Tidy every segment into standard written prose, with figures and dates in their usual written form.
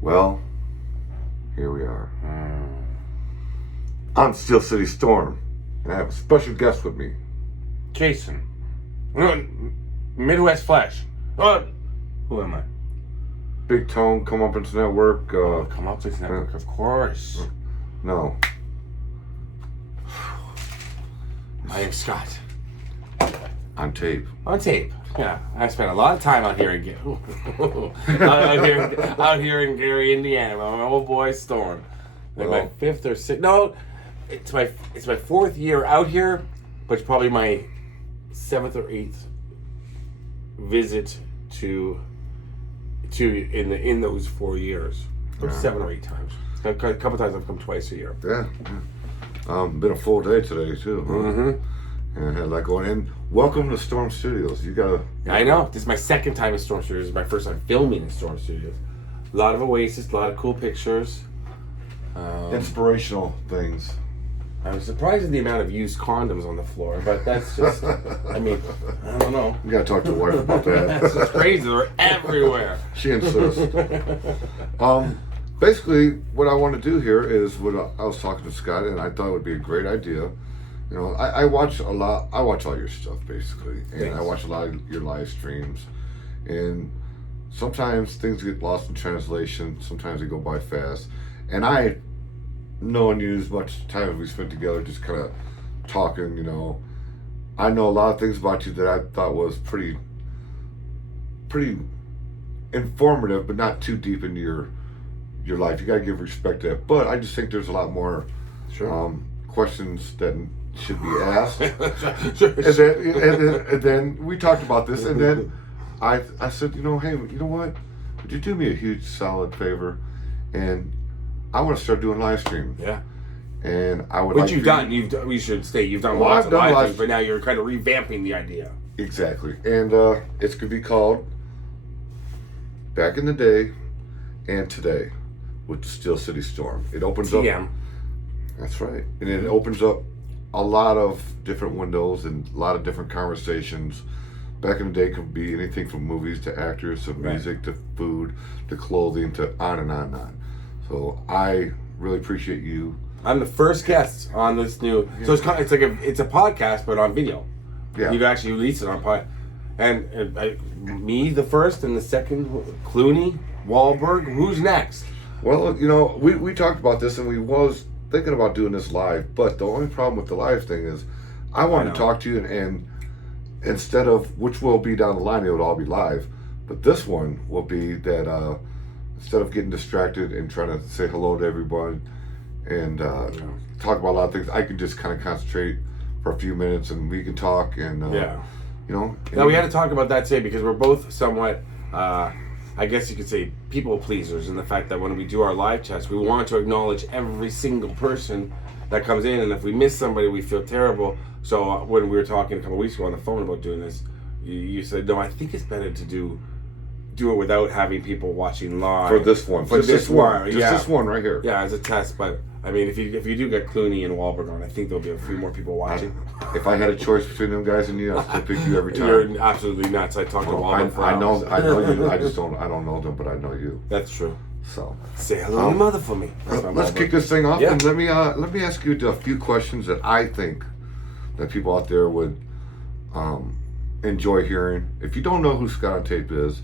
Well, here we are. I'm Steel City Storm, and I have a special guest with me. Jason. Midwest Flash. Who am I? Big Tone, Come Up Into Network. Come Up Into Network, of course. No. I am Scott. On tape. On tape. Yeah, I spent a lot of time out here in out here in Gary, Indiana. My old boy Storm. Like my fifth or sixth. No, it's my fourth year out here, but it's probably my seventh or eighth visit to in those 4 years. Or 7 or 8 times. A couple times I've come twice a year. Yeah. Been a full day today too. Huh? Mm-hmm. And I had a lot going in. Welcome to Storm Studios. You gotta. I know. This is my second time in Storm Studios. This is my first time filming in Storm Studios. A lot of Oasis, a lot of cool pictures. Inspirational things. I was surprised at the amount of used condoms on the floor, but that's just, I mean, I don't know. You gotta talk to the wife about that. That's just crazy. They're everywhere. She insists. Basically, what I want to do here is what I was talking to Scott, and I thought it would be a great idea. You know, I watch a lot. I watch all your stuff basically, and Thanks. I watch a lot of your live streams. And sometimes things get lost in translation. Sometimes they go by fast. And I, knowing you as much time as we spent together, just kind of talking. You know, I know a lot of things about you that I thought was pretty informative, but not too deep into your life. You gotta give respect to that. But I just think there's a lot more questions that should be asked. And then we talked about this, and then I said, hey, you know what? Would you do me a huge solid favor? And I want to start doing live streaming. Yeah. And I would. Which like you've done. We should say you've done lots of live streams, but now you're kind of revamping the idea. Exactly, and it's gonna be called Back in the Day and Today with the Steel City Storm. It opens up. That's right, and it opens up a lot of different windows and a lot of different conversations. Back in the day could be anything from movies to actors to music to food to clothing to on and on and on. So I really appreciate you. I'm the first guest on this new. So it's kind of, it's a podcast, but on video. Yeah. You actually release it on pod. And me the first, and the second Clooney, Wahlberg. Who's next? Well, we talked about this, and we was thinking about doing this live, but the only problem with the live thing is I want to talk to you, and instead of, which will be down the line, it would all be live, but this one will be that instead of getting distracted and trying to say hello to everyone and talk about a lot of things, I can just kind of concentrate for a few minutes and we can talk and Now we had to talk about that today because we're both somewhat I guess you could say people pleasers in the fact that when we do our live chats, we want to acknowledge every single person that comes in, and if we miss somebody, we feel terrible. So when we were talking a couple weeks ago on the phone about doing this, you said, no, I think it's better to do it without having people watching live. For this one. For this one. Just this one right here. Yeah, as a test. But, I mean, if you do get Clooney and Wahlberg on, I think there'll be a few more people watching. If I had a choice between them guys and you, I'd still pick you every time. You're absolutely nuts. I talked to Wahlberg for hours. I know you. I don't know them, but I know you. That's true. So say hello to your mother for me. Let's kick this thing off, and let me ask you a few questions that I think that people out there would enjoy hearing. If you don't know who Scott on Tape is,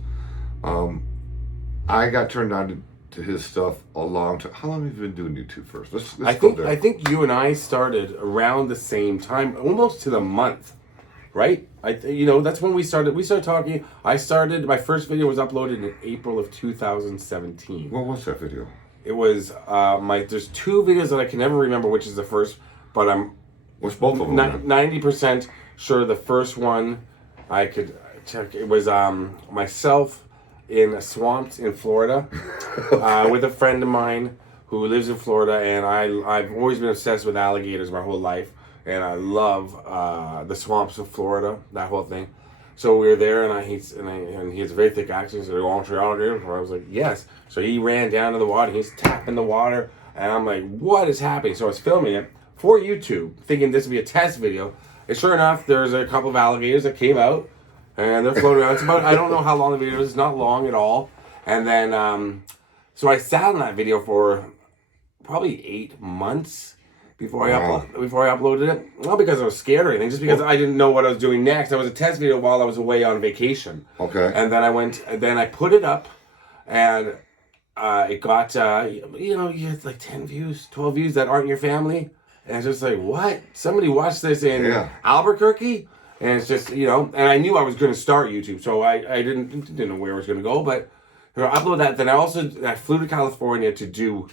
I got turned on to his stuff a long time. How long have you been doing YouTube first? Let's go there. I think you and I started around the same time, almost to the month, right? That's when we started. We started talking. My first video was uploaded in April of 2017. What was that video? It was there's 2 videos that I can never remember which is the first, but I'm What's both of them? 90% sure the first one I could check. It was myself in a swamp in Florida with a friend of mine who lives in Florida, and I've always been obsessed with alligators my whole life, and I love the swamps of Florida, that whole thing. So we were there, and he has a very thick accent. He said, "You want to try alligators?" I was like, "Yes." So he ran down to the water. He's tapping the water, and I'm like, "What is happening?" So I was filming it for YouTube, thinking this would be a test video. And sure enough, there's a couple of alligators that came out. And they're floating around. It's about, I don't know how long the video is. It's not long at all. And then So I sat on that video for probably 8 months before I uploaded it. Not because I was scared or anything, just because I didn't know what I was doing next. It was a test video while I was away on vacation. Okay. And then I put it up, and it got you had like 10 views, 12 views that aren't your family, and it's just like, what? Somebody watched this in Albuquerque, and it's just and I knew I was going to start YouTube, so I didn't know where it was going to go, but upload that. Then I flew to California to do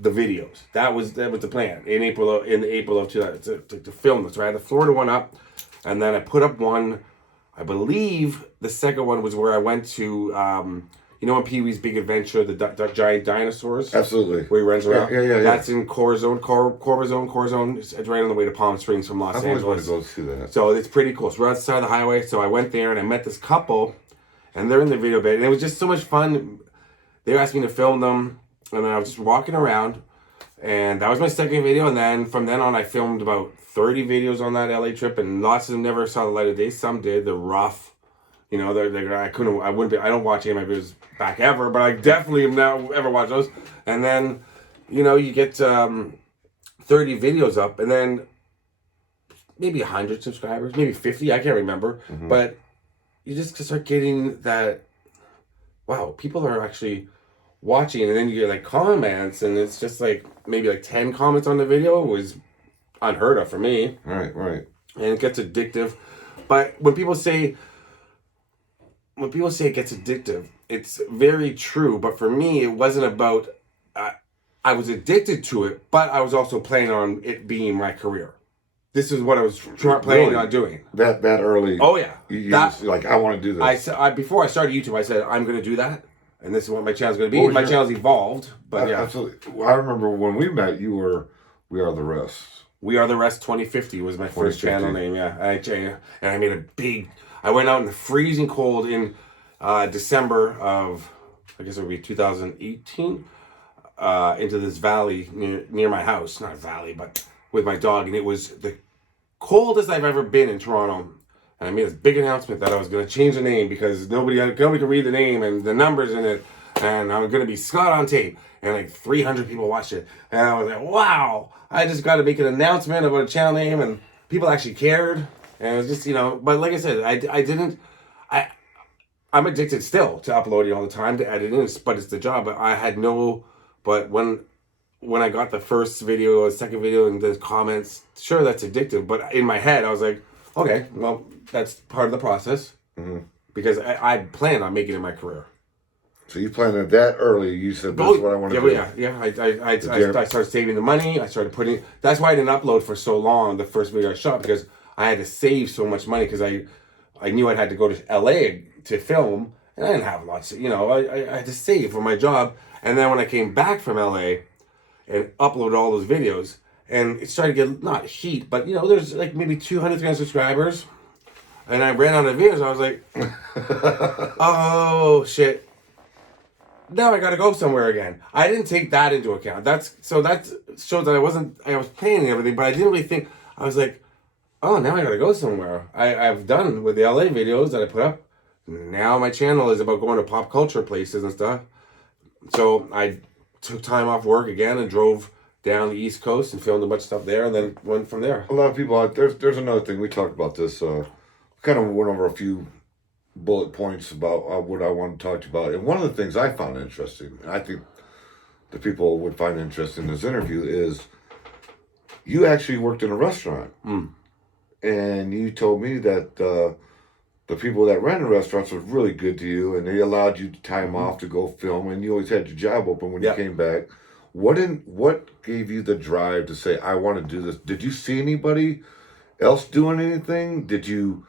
the videos. That was the plan in April of 2000 to film this. Right, I had the Florida one up, and then I put up one. I believe the second one was where I went to. On Pee-wee's Big Adventure, the giant dinosaurs. Absolutely. Where he runs around. Yeah. That's in Corazon. Corazon. It's right on the way to Palm Springs from Los Angeles. I've always wanted to go see that. So it's pretty cool. So we're outside the highway. So I went there and I met this couple, and they're in the video bit, and it was just so much fun. They asked me to film them, and then I was just walking around, and that was my second video. And then from then on, I filmed about 30 videos on that LA trip, and lots of them never saw the light of day. Some did. They're rough. I don't watch any of my videos back ever, but I definitely have now ever watched those. And then, you get 30 videos up, and then maybe 100 subscribers, maybe 50, I can't remember. Mm-hmm. But you just start getting that, wow, people are actually watching, and then you get like comments, and it's just like maybe like 10 comments on the video was unheard of for me. Right. And it gets addictive. But when people say it gets addictive, it's very true. But for me, it wasn't about, I was addicted to it, but I was also planning on it being my career. This is what I was planning on doing. That early. Oh, yeah. I want to do this. Before I started YouTube, I said, I'm going to do that. And this is what my channel's going to be. My channel's evolved. But yeah. Absolutely. Well, I remember when we met, you were We Are the Rest. We Are the Rest 2050 was my first channel name, yeah. And I made I went out in the freezing cold in December of, I guess it would be 2018, into this valley near my house. Not a valley, but with my dog. And it was the coldest I've ever been in Toronto. And I made this big announcement that I was going to change the name because nobody could read the name and the numbers in it. And I was going to be Scott on Tape. And like 300 people watched it. And I was like, wow, I just got to make an announcement about a channel name. And people actually cared. And it was just, but like I said, I'm addicted still to uploading all the time, to editing, but it's the job. But when I got the first video or second video and the comments, sure, that's addictive. But in my head, I was like, okay, well, that's part of the process. Mm-hmm. Because I plan on making it my career. So you planned it that early. You said, this is what I want to do. Yeah. I started saving the money. I started putting... That's why I didn't upload for so long, the first video I shot, because I had to save so much money because I knew I had to go to LA to film, and I didn't have lots of, I had to save for my job. And then when I came back from LA and uploaded all those videos, and it started to get, not heat, but, there's like maybe 200, 300 subscribers, and I ran out of videos. I was like, oh, shit. Now I got to go somewhere again. I didn't take that into account. That shows that I was planning everything, but I didn't really think, I was like, oh, now I got to go somewhere. I've done with the LA videos that I put up. Now my channel is about going to pop culture places and stuff. So I took time off work again and drove down the East Coast and filmed a bunch of stuff there, and then went from there. A lot of people, there's another thing, we talked about this, kind of went over a few bullet points about what I want to talk to you about. And one of the things I found interesting, and I think the people would find interesting in this interview, is you actually worked in a restaurant. Mm. And you told me that the people that ran the restaurants were really good to you, and they allowed you time off to go film, and you always had your job open when you came back. What gave you the drive to say, I want to do this? Did you see anybody else doing anything? Did you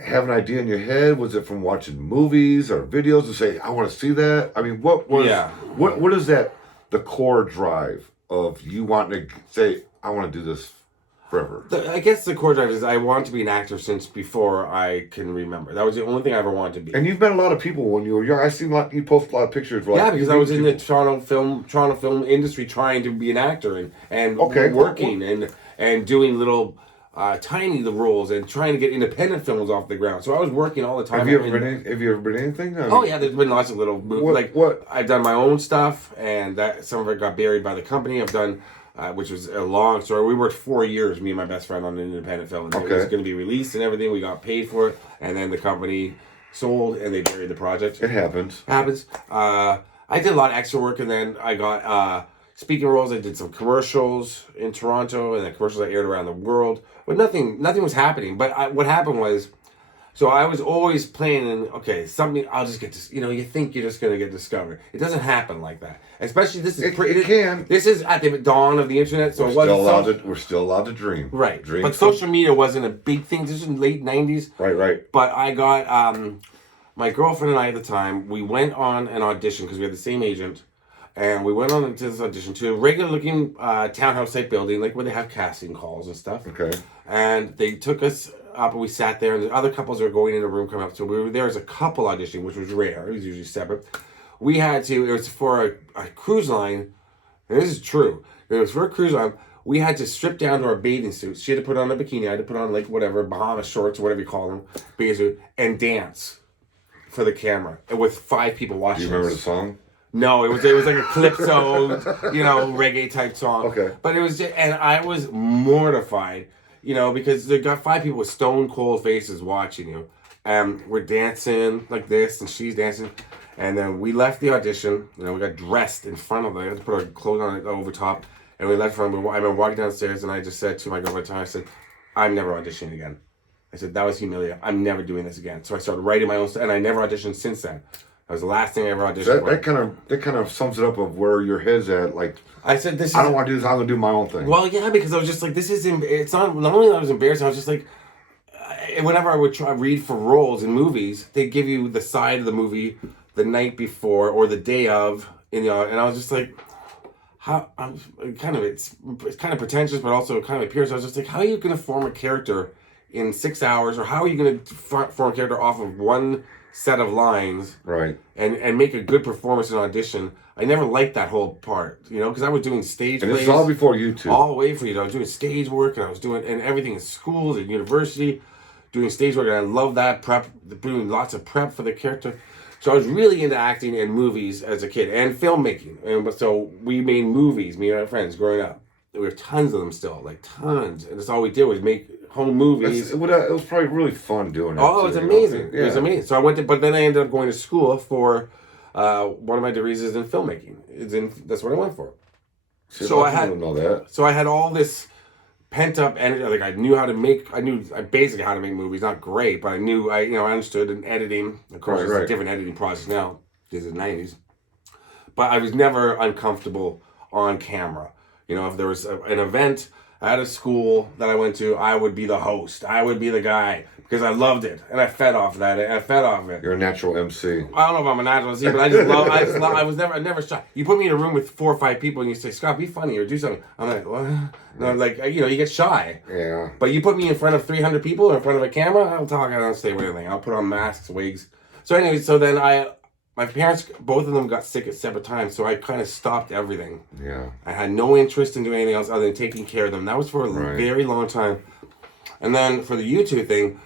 have an idea in your head? Was it from watching movies or videos to say, I want to see that? I mean, what is that, the core drive of you wanting to say, I want to do this forever? I guess the core drive is I want to be an actor since before I can remember. That was the only thing I ever wanted to be. And you've met a lot of people when you were young. I seen you post a lot of pictures. Because I was in the Toronto film industry trying to be an actor and working and doing little tiny the roles and trying to get independent films off the ground. So I was working all the time. Have you ever been anything? Oh yeah, there's been lots of little movies. What I've done my own stuff, and that some of it got buried by the company. I've done, which was a long story. We worked 4 years, me and my best friend, on an independent film. And it was going to be released and everything. We got paid for it, and then the company sold and they buried the project. It happens. I did a lot of extra work, and then I got speaking roles. I did some commercials in Toronto, and the commercials I aired around the world. But nothing was happening. But what happened was, so I was always planning, okay, something, I'll just get this, you think you're just going to get discovered. It doesn't happen like that. Especially, this is this is at the dawn of the internet, so we're still allowed to dream. Right. But social media wasn't a big thing. This was in the late 90s. Right. But I got, my girlfriend and I at the time, we went on an audition, because we had the same agent, and we went on into this audition to a regular looking townhouse type building, like where they have casting calls and stuff. Okay. And they took us up, and we sat there, and the other couples were going in a room coming up. So we were there as a couple auditioning, which was rare. It was usually separate. It was for a cruise line, and this is true. It was for a cruise line. We had to strip down to our bathing suits. She had to put on a bikini. I had to put on, like, whatever, Bahama shorts or whatever you call them, bathing suit, and dance for the camera with 5 people watching. Do you remember the song? No, it was like a calypso, reggae type song. Okay. But it was and I was mortified, because they got 5 people with stone cold faces watching you. And we're dancing like this, and she's dancing. And then we left the audition, we got dressed in front of them. I had to put our clothes on over top. And we left from, I've been walking downstairs, and I just said to my girlfriend, I said, I'm never auditioning again. I said, that was humiliating. I'm never doing this again. So I started writing my own stuff, and I never auditioned since then. That was the last thing I ever auditioned So for. that kind of sums it up of where your head's at. Like, I said, I don't want to do this. I'm going to do my own thing. Well, yeah, because I was just like, it's not only that I was embarrassed, I was just like, whenever I would try read for roles in movies, they'd give you the side of the movie the night before or the day of, and I was just like, it's kind of pretentious, but also kind of appears. I was just like, how are you going to form a character in 6 hours, or how are you going to form a character off of one set of lines, right, and make a good performance in an audition? I never liked that whole part, because I was doing stage plays. And this is all before YouTube. All the way for you. I was doing stage work, and I was doing everything in schools and university, doing stage work, and I love that prep, doing lots of prep for the character. So I was really into acting and movies as a kid, and filmmaking. And so we made movies, me and my friends, growing up. There were tons of them still, like tons. And that's all we did was make home movies. It was probably really fun doing it. Oh, it was amazing. Yeah. It was amazing. So I went but then I ended up going to school for one of my degrees is in filmmaking. That's what I went for. So I didn't know that. So I had all this pent up energy. Like I knew basically how to make movies. Not great, but I understood in editing. Of course, it's a different editing process now. This is the 90s. But I was never uncomfortable on camera. If there was an event at a school that I went to, I would be the host. I would be the guy because I loved it, and I fed off of that. I fed off of it. You're a natural MC. I don't know if I'm a natural MC, but I was never shy. You put me in a room with 4 or 5 people, and you say, "Scott, be funny or do something." I'm like, "What?" No, like you get shy. Yeah. But you put me in front of 300 people or in front of a camera, I'll talk. I don't say anything. I'll put on masks, wigs. So anyway, then my parents, both of them got sick at separate times, so I kind of stopped everything. Yeah. I had no interest in doing anything else other than taking care of them. That was for a very long time. And then for the YouTube thing,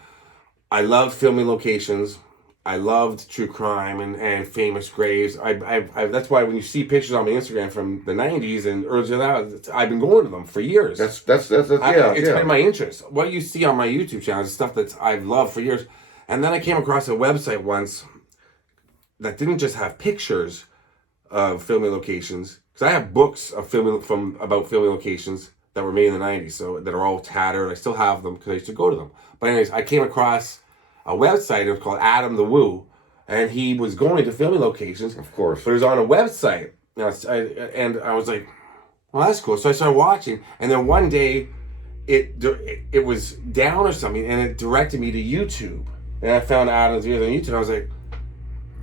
I loved filming locations. I loved true crime and famous graves. That's why when you see pictures on my Instagram from the 90s and early 2000s, I've been going to them for years. It's been my interest. What you see on my YouTube channel is stuff that I've loved for years. And then I came across a website once that didn't just have pictures of filming locations, because I have books of about filming locations that were made in the 90s, so that are all tattered. I still have them because I used to go to them. But anyways, I came across a website. It was called Adam the Woo, and he was going to filming locations. Of course. But it was on a website. And I was like, well, that's cool. So I started watching, and then one day it was down or something, and it directed me to YouTube. And I found Adam's videos on YouTube. I was like,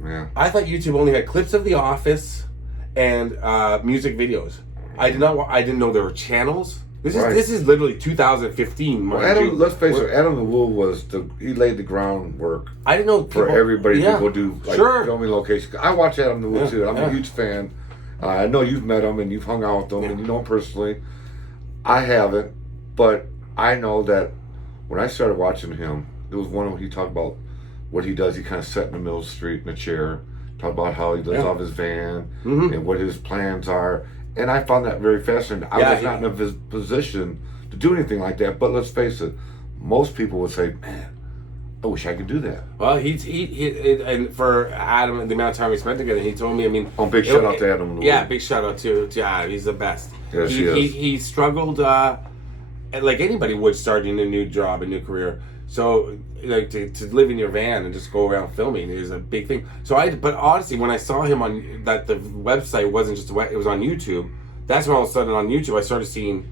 yeah. I thought YouTube only had clips of The Office and music videos. I didn't know there were channels. This is literally 2015. Let's face it. Adam the Woo he laid the groundwork. I didn't know for everybody to go do filming locations. I watch Adam the Woo too. I'm a huge fan. I know you've met him and you've hung out with him and you know him personally. I haven't, but I know that when I started watching him, there was one where he talked about what he does. He kind of sat in the middle of the street in a chair, talk about how he lives off his van and what his plans are. And I found that very fascinating. I was not in a position to do anything like that. But let's face it, most people would say, man, I wish I could do that. Well, and for Adam, the amount of time we spent together, he told me, I mean... Big shout out to Adam. Yeah, big shout out to Adam. He's the best. Yes, he is. He struggled, like anybody would, starting a new job, a new career. So, like, to live in your van and just go around filming is a big thing. But honestly, when I saw him on that, the website wasn't just it was on YouTube. That's when all of a sudden on YouTube I started seeing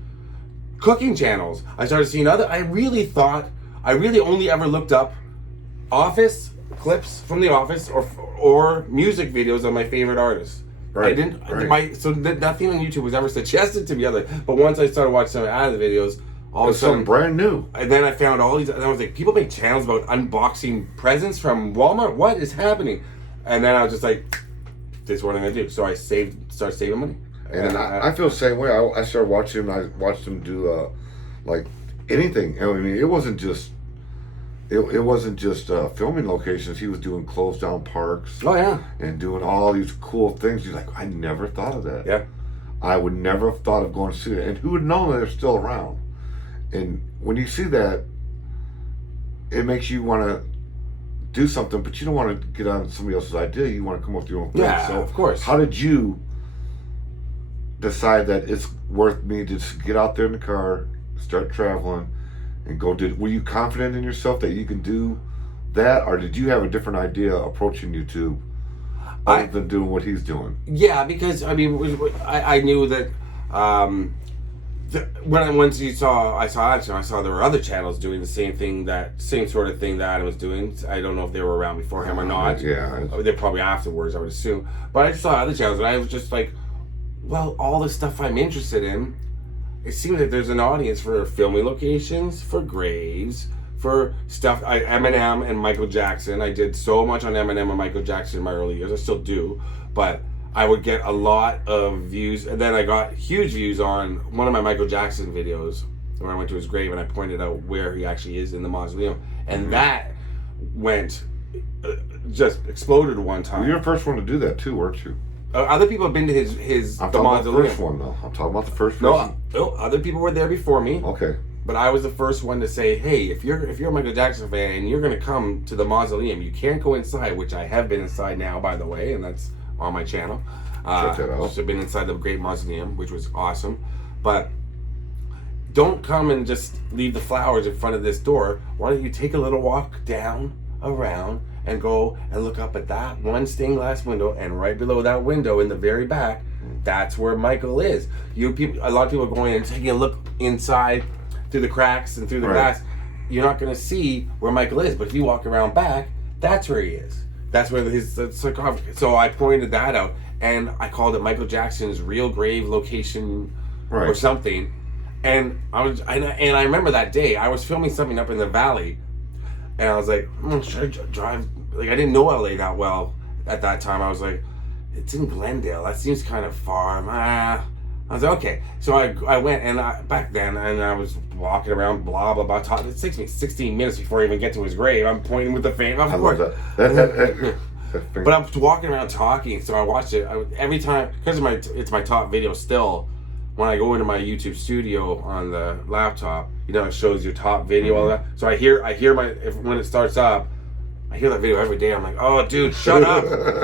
cooking channels. I started seeing I really only ever looked up Office clips from The Office or music videos of my favorite artists. Right. I didn't. Nothing on YouTube was ever suggested to me But once I started watching some of the videos. All of a sudden, brand new. And then I found all these, and I was like, people make channels about unboxing presents from Walmart? What is happening? And then I was just like, this is what I'm going to do. So I started saving money. And I feel the same way. I started watching him, I watched him do, like, anything. I mean, it wasn't just, filming locations. He was doing closed down parks. Oh, yeah. And doing all these cool things. He's like, I never thought of that. Yeah. I would never have thought of going to see that. And who would know that they're still around? And when you see that, it makes you want to do something, but you don't want to get on somebody else's idea. You want to come up with your own thing. Yeah, so of course. How did you decide that it's worth me to just get out there in the car, start traveling, and go do? Were you confident in yourself that you can do that, or did you have a different idea approaching YouTube other than doing what he's doing? Yeah, because I mean, I knew that. Once I saw Action, I saw there were other channels doing the same sort of thing that Adam was doing. I don't know if they were around before him or not. Yeah, they're probably afterwards, I would assume. But I just saw other channels, and I was just like, well, all the stuff I'm interested in, it seems like there's an audience for filming locations, for graves, for stuff. Eminem and Michael Jackson. I did so much on Eminem and Michael Jackson in my early years. I still do, but I would get a lot of views, and then I got huge views on one of my Michael Jackson videos where I went to his grave and I pointed out where he actually is in the mausoleum, and that went just exploded one time. Well, you're the first one to do that too, weren't you? Other people have been to his I'm the talking mausoleum. about the first one, though. I'm talking about the first person. No, other people were there before me. Okay. But I was the first one to say, hey, if you're a Michael Jackson fan and you're going to come to the mausoleum, you can't go inside, which I have been inside now, by the way, and that's on my channel. Check that out. I've been inside the Great Mausoleum, which was awesome. But don't come and just leave the flowers in front of this door. Why don't you take a little walk down, around, and go and look up at that one stained glass window, and right below that window in the very back, that's where Michael is. A lot of people are going and taking a look inside through the cracks and through the glass. You're not going to see where Michael is, but if you walk around back, that's where he is. That's where his sarcophagus. So I pointed that out, and I called it Michael Jackson's real grave location or something. And I remember that day I was filming something up in the valley, and I was like, should I drive? Like, I didn't know LA that well at that time. I was like, it's in Glendale. That seems kind of far. I was like, okay. So I went, and back then, and I was walking around, blah, blah, blah. It takes me 16 minutes before I even get to his grave. I'm pointing with the fan. I love that. But I'm walking around talking, so I watched it every time, because it's my top video still. When I go into my YouTube studio on the laptop, it shows your top video, all that. So I hear when it starts up, I hear that video every day. I'm like, oh, dude, shut up!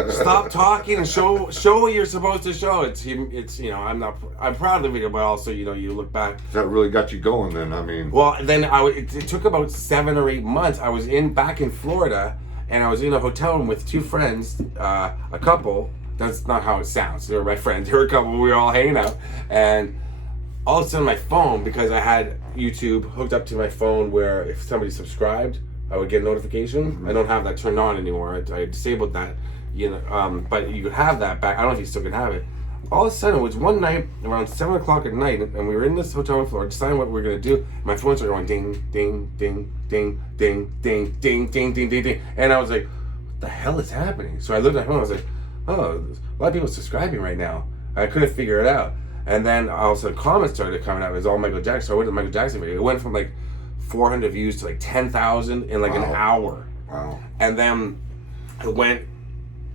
Stop talking and show what you're supposed to show. It's I'm proud of the video, but also you look back. That really got you going, then. I mean. Well, then it took about 7 or 8 months. I was back in Florida, and I was in a hotel room with 2 friends, a couple. That's not how it sounds. They were my friends. They were a couple. We were all hanging out, and all of a sudden my phone, because I had YouTube hooked up to my phone, where if somebody subscribed, I would get a notification. Mm-hmm. I don't have that turned on anymore. I disabled that, but you could have that back. I don't know if you still can have it. All of a sudden, it was one night around 7 o'clock at night, and we were in this hotel in Florida deciding what we were going to do. My phone started going ding, ding, ding, ding, ding, ding, ding, ding, ding, ding, ding. And I was like, what the hell is happening? So I looked at my phone, I was like, oh, there's a lot of people subscribing right now. I couldn't figure it out. And then all of a sudden comments started coming out. It was all Michael Jackson. So I went to the Michael Jackson video. It went from like 400 views to like 10,000 in like an hour. Wow. And then it went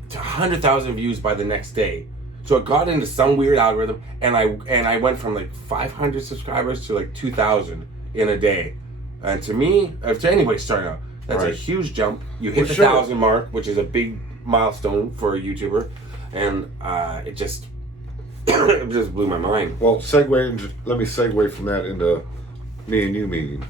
to 100,000 views by the next day. So it got into some weird algorithm, and I went from like 500 subscribers to like 2,000 in a day. And to me, to anybody starting out, that's a huge jump. You hit the 1,000 mark, which is a big milestone for a YouTuber, and it just blew my mind. Well, let me segue from that into me and you meeting.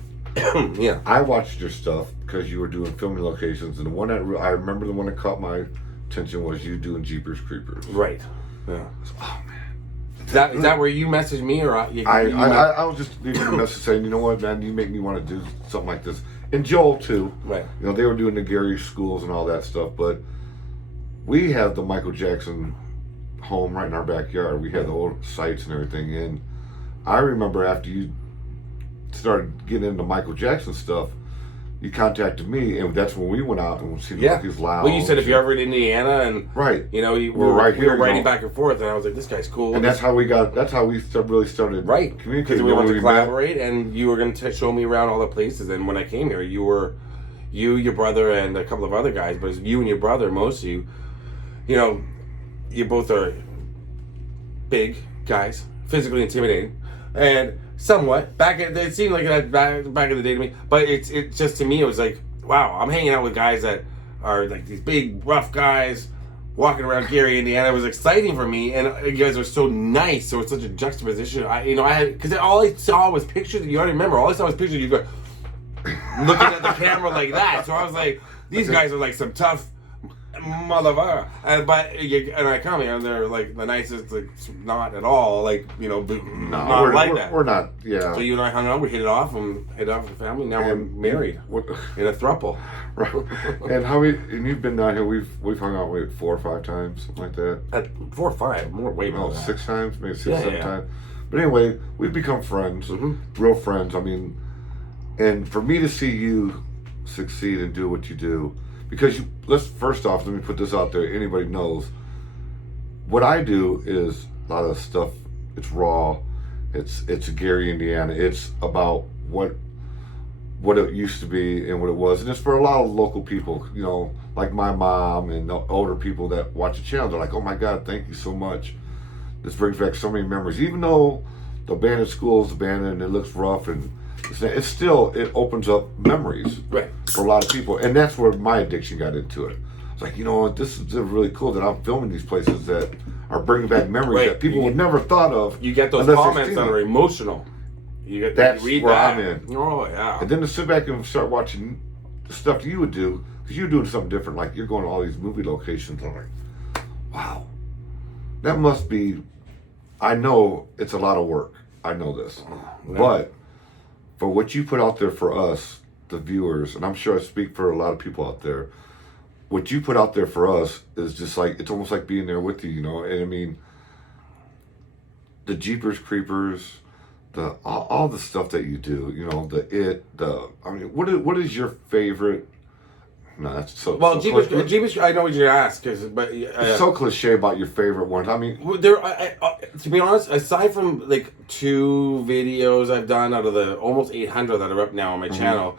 Yeah. I watched your stuff because you were doing filming locations, and the one that I remember, the one that caught my attention was you doing Jeepers Creepers. Right. Yeah. Oh man. Is that where you messaged me, or I was just leaving a message saying, you know what, man, you make me want to do something like this. And Joel too. Right. You know, they were doing the Gary schools and all that stuff, but we have the Michael Jackson home right in our backyard. We had the old sites and everything, and I remember after you started getting into Michael Jackson stuff, you contacted me, and that's when we went out and seen like these loud. Well, you said if you're ever in Indiana, and you know, we were right here, we were writing back and forth, and I was like, this guy's cool. And that's how we really started communicating. Because we wanted to collaborate, and you were going to show me around all the places. And when I came here, you, your brother, and a couple of other guys, but it's you and your brother, most of you. You know, you both are big guys, physically intimidating, and somewhat it seemed like that back in the day to me, but it's just, to me, it was like, wow, I'm hanging out with guys that are like these big rough guys walking around Gary, Indiana. It was exciting for me, and you guys were so nice. So it's such a juxtaposition. Because all I saw was pictures. You already remember, all I saw was pictures of you looking at the camera like that. So I was like, these guys are like some tough motherfucker. And I come here and they're like the nicest, like, not at all, like, you know, not like that. We're not, yeah. So you and I hung out, we hit it off with the family. Now we're married in a throuple. Right. And you've been down here, we've hung out maybe 4 or 5 times, something like that. 4 or 5, way more. 6 times, maybe 6 or 7 times. But anyway, we've become friends, real friends. I mean, and for me to see you succeed and do what you do, because first off, let me put this out there. Anybody knows what I do is a lot of stuff. It's raw. It's Gary, Indiana. It's about what it used to be and what it was, and it's for a lot of local people. You know, like my mom and the older people that watch the channel. They're like, "Oh my God, thank you so much. This brings back so many memories." Even though the abandoned school is abandoned and it looks rough, and it opens up memories for a lot of people, and that's where my addiction got into it. It's like, you know what, this is really cool that I'm filming these places that are bringing back memories that people would never thought of. You get those comments that are emotional. That's you read where that. I'm in. Oh yeah. And then to sit back and start watching the stuff you would do, because you're doing something different. Like you're going to all these movie locations. I'm like, wow, that must be. I know it's a lot of work. I know this, but for what you put out there for us, the viewers, and I'm sure I speak for a lot of people out there, what you put out there for us is just like, it's almost like being there with you, you know? And I mean, the Jeepers Creepers, all the stuff that you do, you know, what is your favorite? No, that's so. Well, Jeepers, I know what you're ask, but it's so cliche about your favorite ones. I mean, to be honest, aside from like 2 videos I've done out of the almost 800 that are up now on my channel,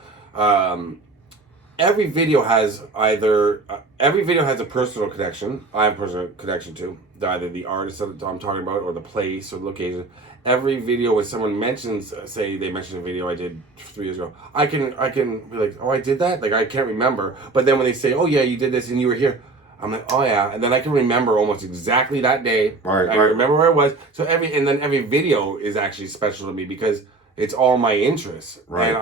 every video has a personal connection. I have a personal connection to either the artist that I'm talking about or the place or the location. Every video when someone mentions, say they mentioned a video I did 3 years ago, I can be like, oh, I did that? Like, I can't remember. But then when they say, oh yeah, you did this and you were here, I'm like, oh yeah. And then I can remember almost exactly that day. I remember where it was. So every video is actually special to me because it's all my interests. Right. And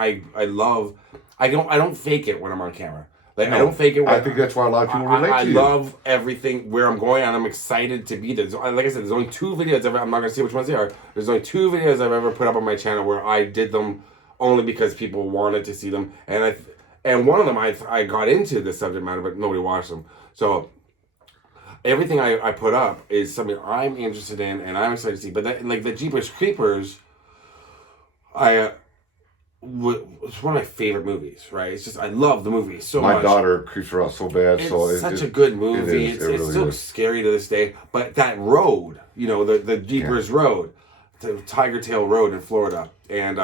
I don't fake it when I'm on camera. Like, I don't fake it. I think that's why a lot of people relate to you. I love everything where I'm going, and I'm excited to be there. Like I said, there's only 2 videos I'm not going to say which ones they are. There's only 2 videos I've ever put up on my channel where I did them only because people wanted to see them. And one of them, I got into the subject matter, but nobody watched them. So everything I put up is something I'm interested in, and I'm excited to see. But like the Jeepers Creepers, it's one of my favorite movies, right? It's just, I love the movie so much. My daughter creeps her out so bad. It's such a good movie. It's really still scary to this day. But that road, you know, the Jeepers Road, the Tiger Tail Road in Florida, and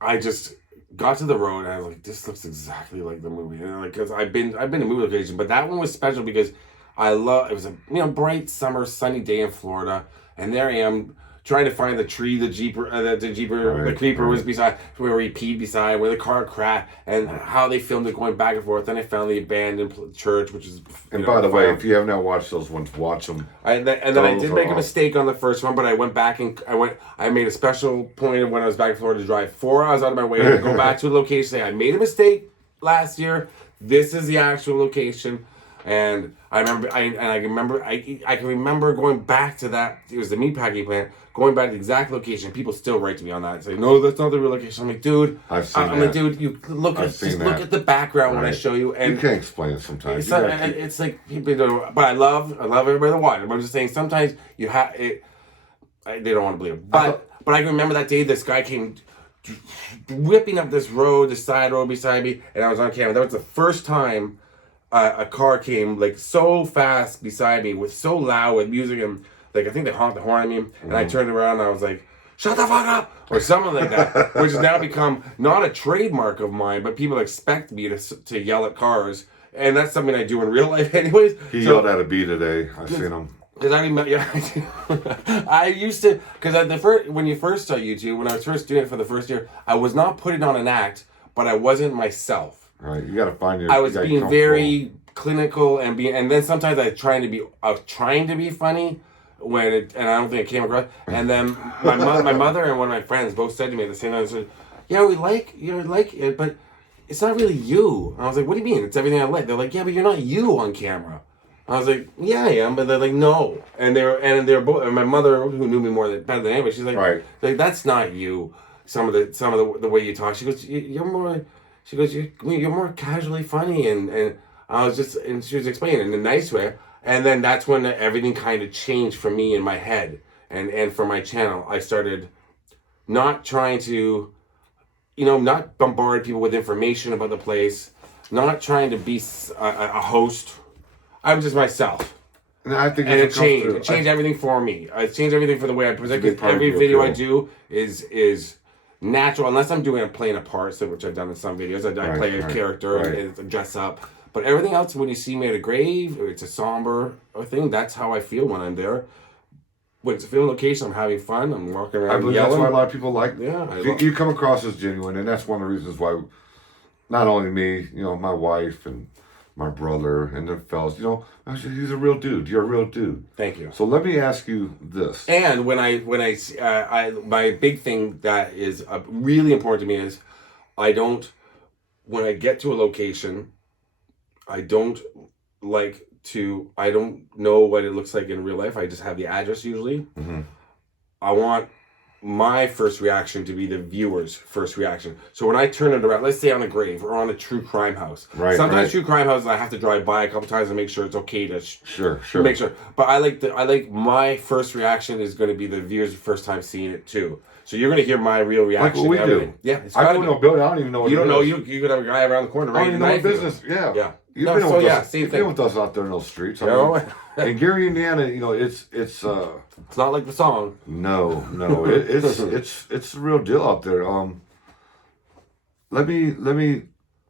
I just got to the road and I was like, this looks exactly like the movie. And like, cause I've been to movie locations, but that one was special because it was a bright summer sunny day in Florida, and there I am trying to find the tree the creeper was beside, where he peed beside, where the car crashed, and how they filmed it going back and forth. Then I found the abandoned church, which is. And by the way, if you have not watched those ones, watch them. And then I did make a mistake on the first one, but I went back and I made a special point of when I was back in Florida to drive 4 hours out of my way to go back to a location. Say I made a mistake last year. This is the actual location. And I can remember going back to that. It was the meatpacking plant. Going back to the exact location. People still write to me on that and say, "No, that's not the real location." I'm like, "Dude, I've seen I'm that. like, dude, you look at the background when I show you." And you can't explain it sometimes. It's like people don't. But I love everybody that watches. I'm just saying sometimes you have it. They don't want to believe it. But I can remember that day. This guy came whipping up this road, the side road beside me, and I was on camera. That was the first time. A car came like so fast beside me with so loud with music and like I think they honked the horn at me and I turned around and I was like, "Shut the fuck up!" or something like that, which has now become not a trademark of mine, but people expect me to yell at cars, and that's something I do in real life anyways. He yelled at a bee today. I seen him. Because I remember, I used to, because when you first saw YouTube, when I was first doing it for the first year, I was not putting on an act, but I wasn't myself. Right, you got to find your. I was being very clinical and then sometimes I was trying to be funny and I don't think it came across. And then my mother and one of my friends both said to me at the same time, said, "Yeah, we like it, but it's not really you." And I was like, "What do you mean? It's everything I like." They're like, "Yeah, but you're not you on camera." I was like, "Yeah, I am," but they're like, "No." And they're both. And my mother, who knew me better than anybody, she's like, right. Like, "That's not you." Some of the way you talk. She goes, "You're more." She goes, "You're more casually funny," and I was and she was explaining it in a nice way, and then that's when everything kind of changed for me in my head, and for my channel, I started not trying to, not bombard people with information about the place, not trying to be a host. I'm just myself. And I think it changed. It changed everything for me. It changed everything for the way I present. Because every video I do is natural, unless I'm playing a part, which I've done in some videos. I play a character and dress up. But everything else, when you see me at a grave, or it's a somber thing, that's how I feel when I'm there. When it's a film location, I'm having fun. I'm walking around. I believe that's why a lot of people like. Yeah, you come across as genuine, and that's one of the reasons why. Not only me, my wife and my brother and the fellas, he's a real dude. You're a real dude. Thank you. So let me ask you this. And when I my big thing that is really important to me is when I get to a location, I don't know what it looks like in real life. I just have the address usually. Mm-hmm. I want my first reaction to be the viewer's first reaction. So when I turn it around, let's say on a grave or on a true crime house. Sometimes true crime houses I have to drive by a couple times and make sure it's okay to sure make sure. But I like my first reaction is going to be the viewer's first time seeing it too. So you're going to hear my real reaction. Like what we do. Yeah, I go to a building. I don't even know what you don't know. You could have a guy around the corner. I don't even know what business. Yeah. You've been with us out there in those streets. In Gary, Indiana, it's not like the song. No, it's the real deal out there. Let me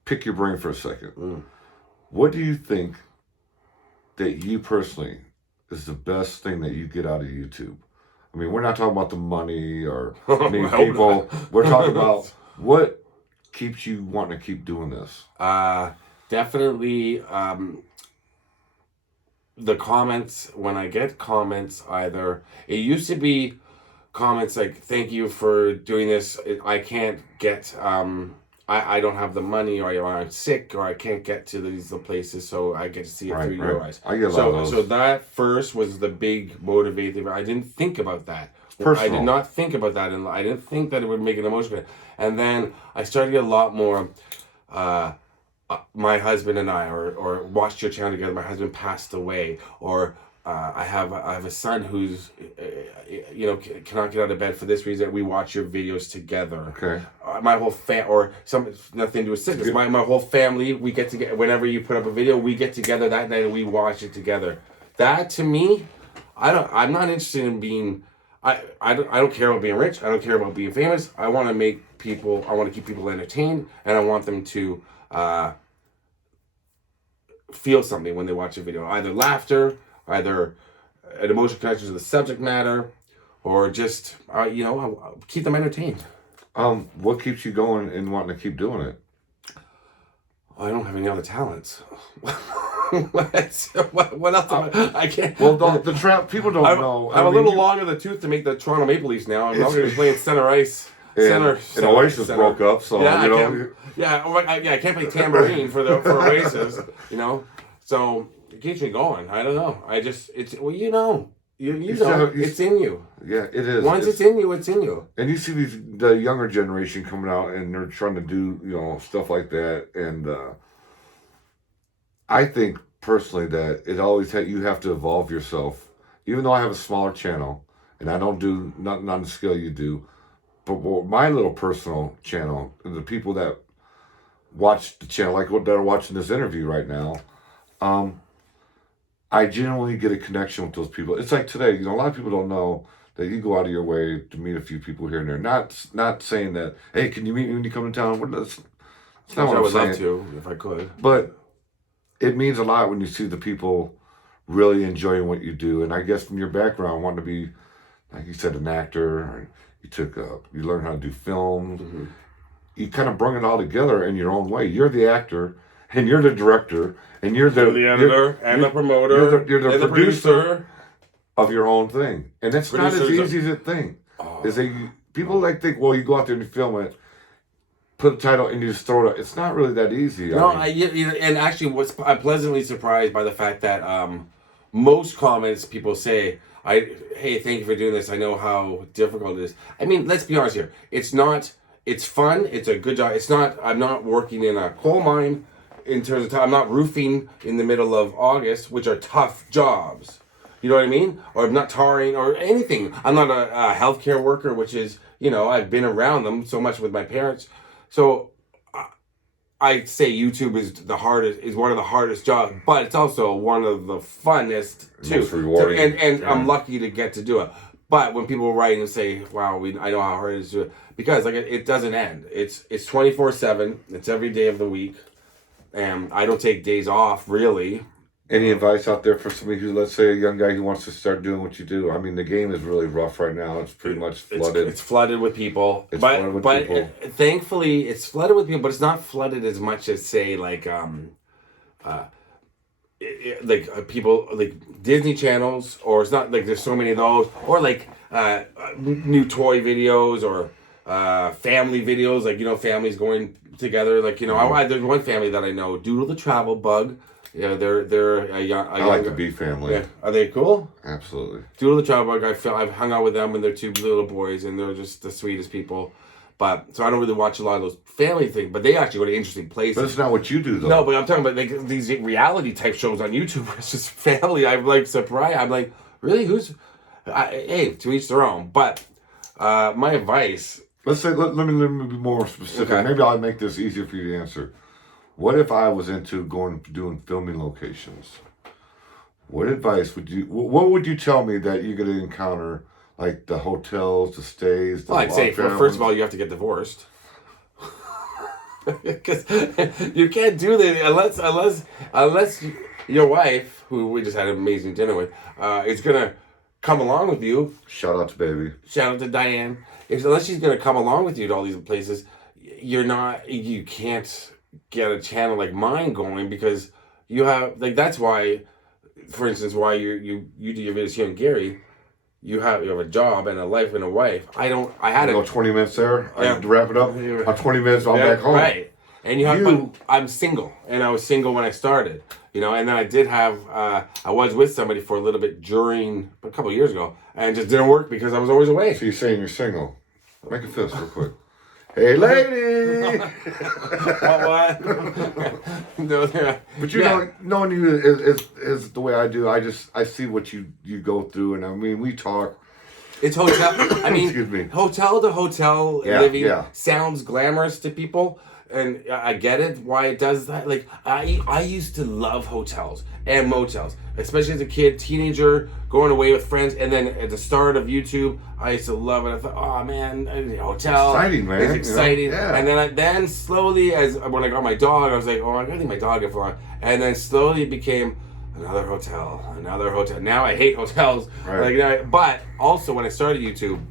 pick your brain for a second. What do you think that you personally is the best thing that you get out of YouTube? I mean, we're not talking about the money or people. We're talking about what keeps you wanting to keep doing this. Definitely, the comments, when I get comments, it used to be comments like, "Thank you for doing this. I can't get, I don't have the money, or I'm sick, or I can't get to these places, so I get to see it through your eyes." I get a lot of those. So that first was the big motivator. I didn't think about that. Personal. I did not think about that, and I didn't think that it would make an emotion. And then I started to get a lot more, my husband and I, or watched your channel together. My husband passed away, or I have a son who's cannot get out of bed for this reason. We watch your videos together. Okay. My whole nothing to do with sickness. My whole family, we get together whenever you put up a video. We get together that night and we watch it together. That to me, I'm not interested in being. I don't care about being rich. I don't care about being famous. I want to keep people entertained, and I want them to feel something when they watch a video. Either laughter, either an emotional connection to the subject matter, or just, keep them entertained. What keeps you going and wanting to keep doing it? I don't have any other talents. what else? I can't. Well, people don't know. I'm a little long in the tooth to make the Toronto Maple Leafs now. I'm not going to be playing center ice. And Oasis broke up, so I can't play tambourine for Oasis. So it keeps me going. I don't know. It's in you. Yeah, it is. Once it's in you, it's in you. And you see the younger generation coming out, and they're trying to do stuff like that. And I think personally that it always you have to evolve yourself. Even though I have a smaller channel, and I don't do nothing on the scale you do, but my little personal channel, the people that watch the channel, like that are watching this interview right now, I genuinely get a connection with those people. It's like today, a lot of people don't know that you go out of your way to meet a few people here and there. Not saying that, hey, can you meet me when you come to town? That's not what I I'm would saying. love to if I could. But it means a lot when you see the people really enjoying what you do. And I guess from your background, wanting to be, like you said, an actor, or you learned how to do film. Mm-hmm. You kind of bring it all together in your own way. You're the actor, and you're the director, and you're the editor, and the promoter, you're the producer of your own thing. And it's not as easy as you think. People think, well, you go out there and you film it, put a title, and you just throw it up. It's not really that easy. And actually, I'm pleasantly surprised by the fact that most comments people say, hey, thank you for doing this. I know how difficult it is. I mean, let's be honest here. It's fun. It's a good job. I'm not working in a coal mine in terms of time. I'm not roofing in the middle of August, which are tough jobs. You know what I mean? Or I'm not tarring or anything. I'm not a healthcare worker, which is, I've been around them so much with my parents. So I'd say YouTube is one of the hardest jobs, but it's also one of the funnest too. Most rewarding. And I'm lucky to get to do it. But when people write and say, "Wow, I know how hard it is to do it," because it doesn't end. It's 24/7. It's every day of the week, and I don't take days off really. Any advice out there for somebody who, let's say, a young guy who wants to start doing what you do? I mean, the game is really rough right now. It's pretty much flooded. It's flooded with people. Thankfully, it's flooded with people, but it's not flooded as much as, say, people like Disney channels, or it's not like there's so many of those, or like new toy videos or family videos, families going together. There's one family that I know, Doodle the Travel Bug. Yeah, they're a young. I like the Bee family. Yeah. Are they cool? Absolutely. Doodle the Travel Bug. I've hung out with them and their two little boys, and they're just the sweetest people. So I don't really watch a lot of those family things, but they actually go to interesting places. But it's not what you do, though. No, but I'm talking about these reality type shows on YouTube where it's just family. I'm surprised. I'm like, really? Hey, to each their own. But my advice. Let me be more specific. Okay. Maybe I'll make this easier for you to answer. What if I was into doing filming locations? What advice what would you tell me that you're going to encounter, like the hotels, the stays? I'd say, first of all, you have to get divorced. Because you can't do that unless your wife, who we just had an amazing dinner with, is going to come along with you. Shout out to baby. Shout out to Diane. Unless she's going to come along with you to all these places, you can't get a channel like mine going, because you have that's why, for instance, why you do your videos here in Gary, you have a job and a life and a wife. I had 20 minutes there. I had to wrap it up. 20 minutes, I'm back home. Right. And I'm single, and I was single when I started, and then I did have I was with somebody for a little bit during a couple of years ago, and it just didn't work because I was always away. So you're saying you're single? Make a fist real quick. Hey, lady! What? No, but knowing you is the way I do. I see what you go through, and I mean, we talk. It's hotel. I mean, excuse me. Hotel to hotel living sounds glamorous to people. and I get it why it does that. Like I used to love hotels and motels, especially as a kid, teenager, going away with friends, and then at the start of YouTube, I used to love it. I thought, oh man, hotel, exciting, man, it's exciting. Yeah. And then slowly, as when I got my dog, I was like, oh, I gotta leave my dog in Florida, and then slowly it became another hotel. Now I hate hotels. Right. But also when I started YouTube,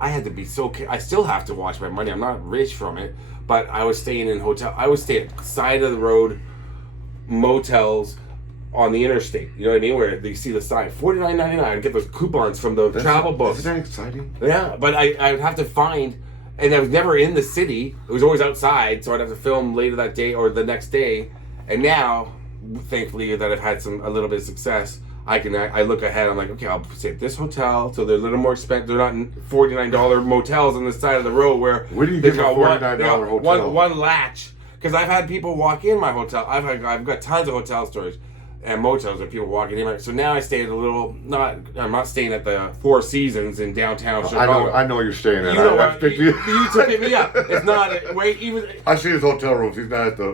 I had to be I still have to watch my money. I'm not rich from it, but I was staying in hotel. I would stay at side of the road motels on the interstate. You know what I mean? Where you see the sign $49.99. I'd get those coupons from the travel books. Isn't that exciting? Yeah, but I would have to find, and I was never in the city. It was always outside, so I'd have to film later that day or the next day. And now, thankfully, that I've had a little bit of success, I look ahead. I'm like, okay, I'll stay at this hotel, so they're a little more expensive. They're not $49 motels on the side of the road where do you get a $49 hotel? One latch. Because I've had people walk in my hotel. I've got tons of hotel stories and motels where people walking in. So now I stay at I'm not staying at the Four Seasons in downtown Chicago. I know you're staying at. You know what? You to pick me up. It's not wait even. I see his hotel rooms. He's not at the.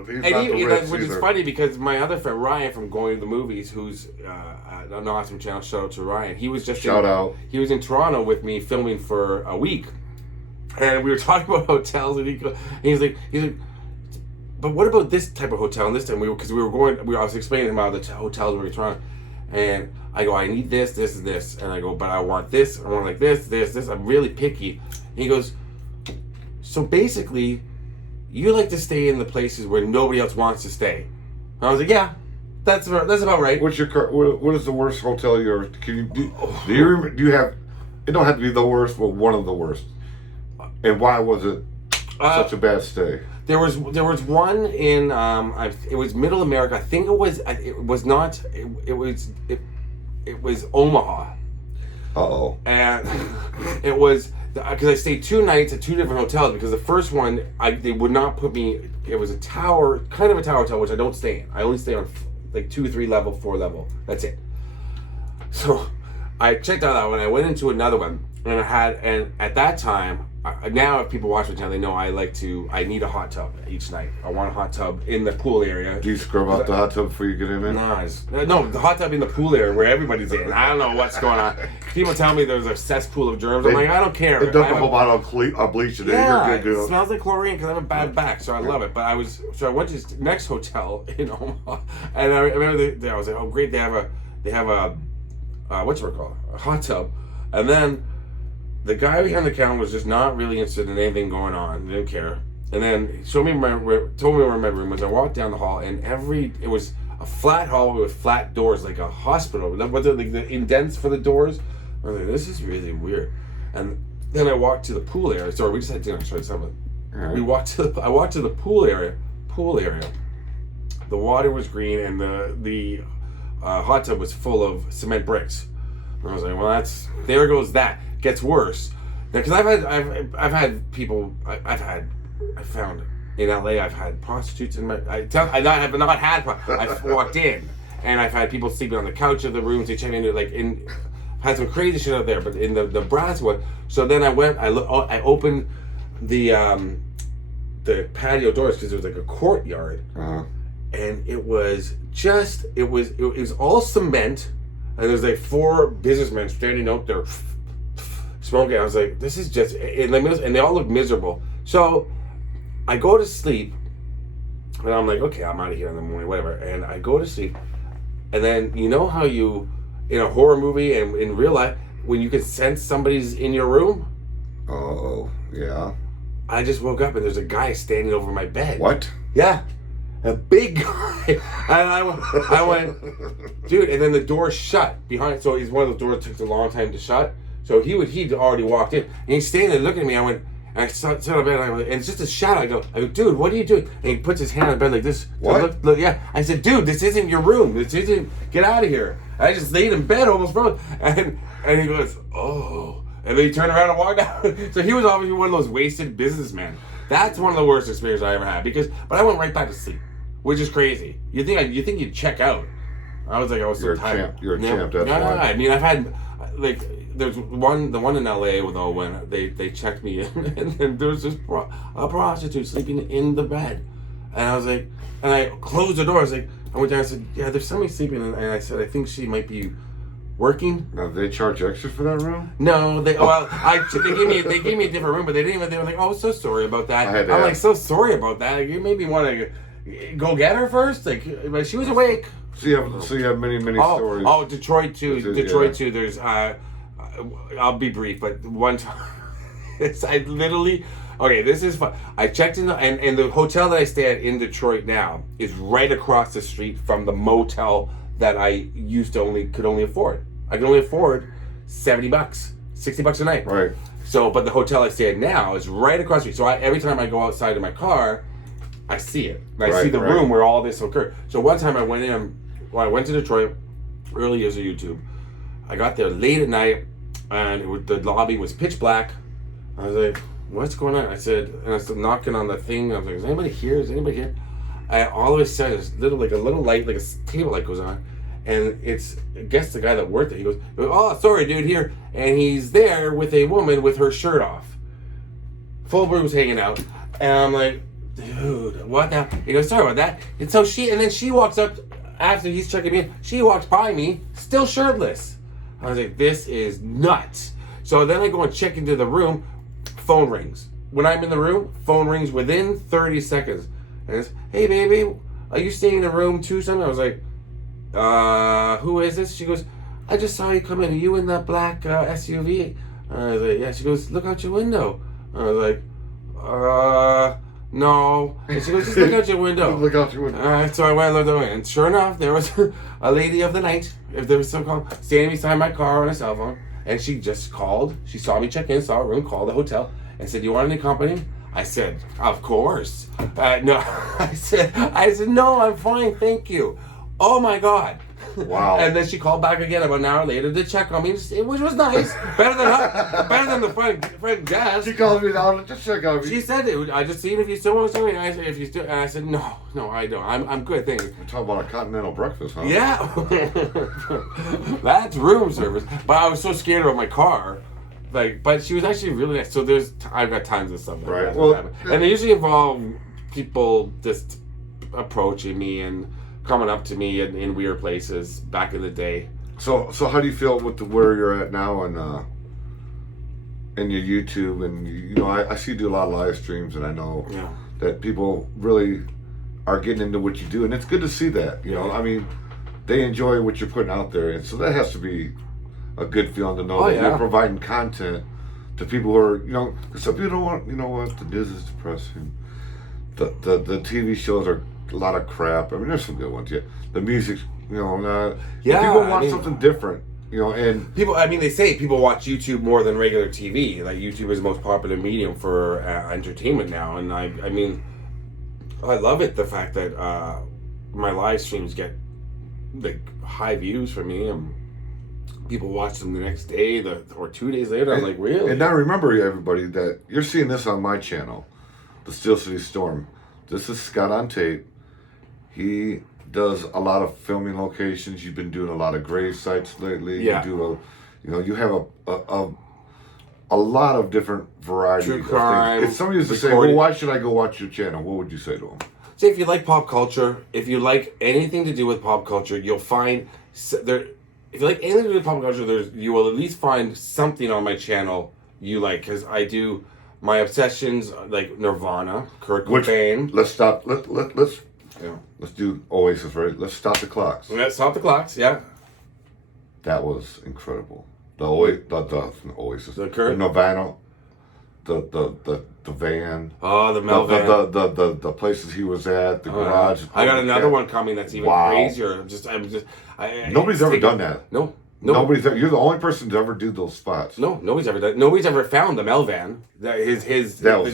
Which is funny because my other friend Ryan from Going to the Movies, who's an awesome channel. Shout out to Ryan. He was just shout out. He was in Toronto with me filming for a week, and we were talking about hotels, and he's like. But what about this type of hotel? And this time I was explaining to him about the hotels we were trying, and I go, I need this, and this, and I go, but I want this, I want like this. I'm really picky. And he goes, so basically, you like to stay in the places where nobody else wants to stay. And I was like, yeah, that's about right. What is the worst hotel you ever? Do you have? It don't have to be the worst, but one of the worst. And why was it such a bad stay? There was one in it was Middle America. I think it was Omaha. Uh-oh. And it was because I stayed 2 nights at 2 different hotels because the first one they would not put me. It was a tower hotel, which I don't stay in. I only stay on like 2, 3 level, 4 level. That's it. So I checked out that one. I went into another one, and at that time. Now, if people watch my channel, they know I need a hot tub each night. I want a hot tub in the pool area. Do you scrub out the hot tub before you get in there? No, the hot tub in the pool area where everybody's in. I don't know what's going on. People tell me there's a cesspool of germs. I'm like, I don't care. They dump a whole bottle of bleach in there. Yeah, you're good. It smells like chlorine because I have a bad back, so I love it. But I went to this next hotel in Omaha, and I remember I was like, oh great, they have a whatchamacallit, a hot tub, and then. The guy behind the counter was just not really interested in anything going on. Didn't care. And then told me where my room was. I walked down the hall, and it was a flat hallway with flat doors, like a hospital. Was it like the indents for the doors? I was like, this is really weird. And then I walked to the pool area. Sorry, we just had dinner. Sorry, something. Right. I walked to the pool area. The water was green, and the hot tub was full of cement bricks. And I was like, well, there goes that. Gets worse because I've had people I found in LA. I've had prostitutes in my. I've walked in and I've had people sleeping on the couch of the rooms. They check in had some crazy shit out there. But in the brass one. So then I opened the patio doors because it was like a courtyard, and it was all cement, and there's like 4 businessmen standing out there. Smoking. I was like, this is just and they all look miserable. So I go to sleep and I'm like, okay, I'm out of here in the morning, whatever. And I go to sleep, and then you know how you in a horror movie and in real life when you can sense somebody's in your room? Oh, yeah. I just woke up and there's a guy standing over my bed. What? Yeah. A big guy. And I went, dude, and then the door shut behind. So he's one of those doors that took a long time to shut. So he'd already walked in, and he's standing there looking at me. I went, and I sat on bed, and it's just a shadow. I go, dude, what are you doing? And he puts his hand on the bed like this. What? Look, yeah. I said, dude, this isn't your room. Get out of here. And I just laid in bed, almost froze. And he goes, oh. And then he turned around and walked out. So he was obviously one of those wasted businessmen. That's one of the worst experiences I ever had. But I went right back to sleep, which is crazy. You think you'd check out? I was so tired. You're a champ. That's why. I mean, I've had there's one, the one in LA though, when they checked me in, and then there was this a prostitute sleeping in the bed, and I was like, and I closed the door. I was like, I went down and said, yeah, there's somebody sleeping, and I said, I think she might be working. Now, they charge extra for that room? No, they they gave me a different room, but they were like, oh, so sorry about that. I'm like, so sorry about that. You maybe want to go get her first, like she was awake. So you have many stories. Oh, Detroit too. Detroit too. There's I'll be brief, but one time I literally. Okay, this is fun. I checked in, and the hotel that I stay at in Detroit now is right across the street from the motel that I could only afford. I can only afford $70, $60 a night. Right. So, but the hotel I stay at now is right across the street. So every time I go outside in my car, I see it. And I see the room where all this occurred. So one time I went to Detroit, early years of YouTube. I got there late at night, and the lobby was pitch black. I was like, what's going on? I said knocking on the thing. I was like, is anybody here? Is anybody here? And all of a sudden, a little light, like a table light goes on. And it's, I guess the guy that worked there, he goes, oh, sorry, dude, here. And he's there with a woman with her shirt off. Full boobs hanging out. And I'm like, dude, what now? He goes, sorry about that. And so then she walks up, after he's checking me in, she walks by me, still shirtless. I was like, this is nuts. So then I go and check into the room, phone rings. When I'm in the room, phone rings within 30 seconds. And it's, hey baby, are you staying in the room too? Something. I was like, who is this? She goes, I just saw you come in. Are you in that black SUV? I was like, yeah. She goes, look out your window. I was like, no. And she goes, just look out your window. Look out your window. So I went and looked out, and sure enough, there was a lady of the night, if there was some call, standing beside my car on a cell phone, and she just called. She saw me check in, saw a room, called the hotel, and said, "You want any company?" I said, "Of course." No, I said, "No, I'm fine, thank you." Oh my God. Wow. And then she called back again about an hour later to check on me, which was nice. Better than the friend Jazz. She called me down to check on me. She said, "I just seen if you still want something." And I said, "If you still," and I said, "No, I don't. I'm good, thanks." We're talking about a continental breakfast, huh? Yeah. That's room service. But I was so scared about my car. But she was actually really nice. So I've got tons of stuff like that. Well, and they usually involve people just approaching me and coming up to me in weird places back in the day. So how do you feel with where you're at now and in your YouTube? And I see you do a lot of live streams, and I know that people really are getting into what you do, and it's good to see that. I mean, they enjoy what you're putting out there, and so that has to be a good feeling to know that you're providing content to people who are, because some people don't want, what, the news is depressing. The TV shows are a lot of crap. I mean, there's some good ones, yeah. The music, people want something different, and people. I mean, they say people watch YouTube more than regular TV. Like YouTube is the most popular medium for entertainment now, and I mean, I love it. The fact that my live streams get like high views for me, and people watch them the next day, or 2 days later. I'm like, really? And now remember, everybody, that you're seeing this on my channel, the Steel City Storm. This is Scott on Tape. He does a lot of filming locations. You've been doing a lot of grave sites lately. Yeah. You do you have a lot of different variety True of crime, things. If somebody was to say, well, why should I go watch your channel? What would you say to them? Say, if you like pop culture, if you like anything to do with pop culture, you'll find there. If you like anything to do with pop culture, you will at least find something on my channel you like, because I do my obsessions like Nirvana, Kurt Cobain. Let's stop. Let's do Oasis, right? Let's stop the clocks. Let's stop the clocks. Yeah. That was incredible. The Oasis, the Kurt, the Nirvana, the van. Oh, the Mel van. The places he was at, the garage. I got another one coming that's even crazier. Nobody's ever done that. No. Nobody's ever. You're the only person to ever do those spots. No, nobody's ever done. Nobody's ever found the Mel van. That was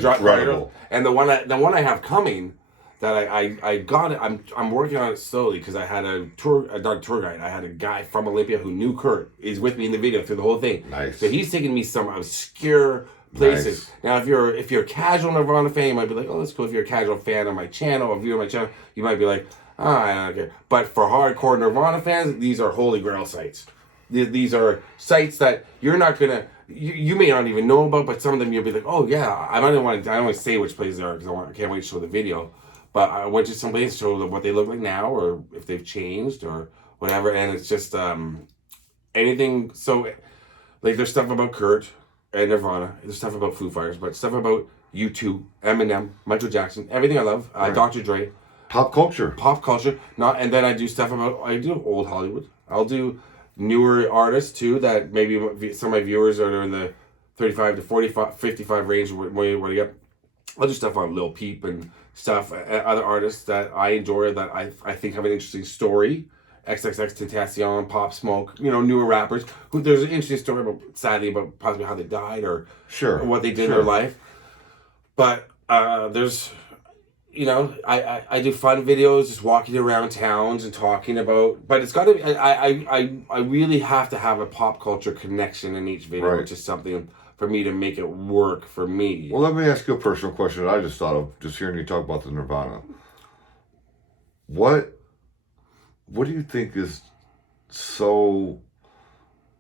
incredible. And the one I have coming, that I got it. I'm working on it slowly because I had a tour guide. I had a guy from Olympia who knew Kurt. Is with me in the video through the whole thing. Nice. So he's taking me some obscure places. Nice. Now, if you're a casual Nirvana fan, you might be like, oh, that's cool. If you're a casual fan of my channel, a viewer of my channel, you might be like, I don't care. But for hardcore Nirvana fans, these are holy grail sites. these are sites that you're not gonna, you may not even know about, but some of them you'll be like, oh yeah, I don't want to say which places they are because I can't wait to show the video. But I went to some places to show them what they look like now, or if they've changed, or whatever. And it's just anything. So, like, there's stuff about Kurt and Nirvana. There's stuff about Foo Fighters, but stuff about U2, Eminem, Michael Jackson, everything I love. Dr. Dre. Pop culture. And then I do stuff about, I do old Hollywood. I'll do newer artists too that maybe some of my viewers are in the 35 to 45, 55 range where you get. I'll do stuff on Lil Peep and stuff, other artists that I enjoy that I think have an interesting story. XXX Tentacion, Pop Smoke, newer rappers who there's an interesting story about, sadly, about possibly how they died or what they did in their life. But there's, I do fun videos, just walking around towns and talking about. But it's got to be. I really have to have a pop culture connection in each video, which is something for me to make it work for me. Well, let me ask you a personal question that I just thought of, just hearing you talk about the Nirvana. What do you think is so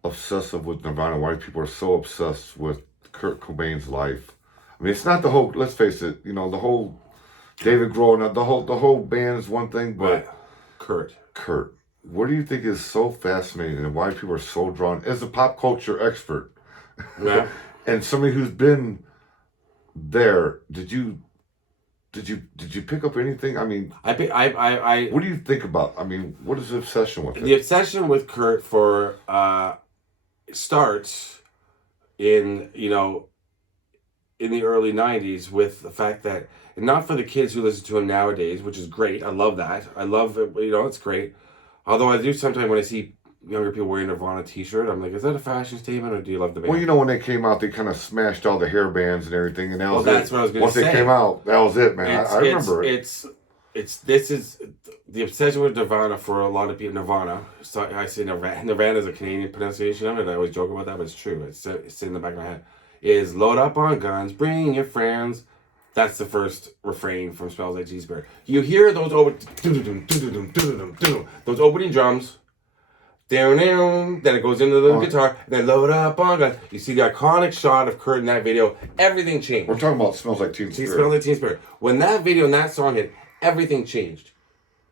obsessive with Nirvana? Why people are so obsessed with Kurt Cobain's life? I mean, it's not the whole. Let's face it. The whole David Grohl, the whole band is one thing, but Kurt. What do you think is so fascinating, and why people are so drawn? As a pop culture expert, and somebody who's been there, did you pick up anything? I mean, what do you think about? I mean, what is the obsession with it? The obsession with Kurt starts in in the early 90s with the fact that, and not for the kids who listen to him nowadays, which is great. I love that. I love it. It's great. Although I do sometimes when I see younger people wearing a Nirvana t-shirt, I'm like, is that a fashion statement or do you love the band? Well, when they came out, they kind of smashed all the hair bands and everything, and that was that's what I was going to say. Once they came out, that was it, man. I remember it. This is the obsession with Nirvana for a lot of people. Nirvana. So I say Nirvana. Nirvana is a Canadian pronunciation of it. I always joke about that, but it's true. It's in the back of my head. Is load up on guns, bring your friends. That's the first refrain from Smells Like Teen Spirit. You hear those those opening drums. Then it goes into the guitar, and then load up on guns. You see the iconic shot of Kurt in that video. Everything changed. We're talking about Smells Like Teen Spirit. Smells Like Teen Spirit. When that video and that song hit, everything changed.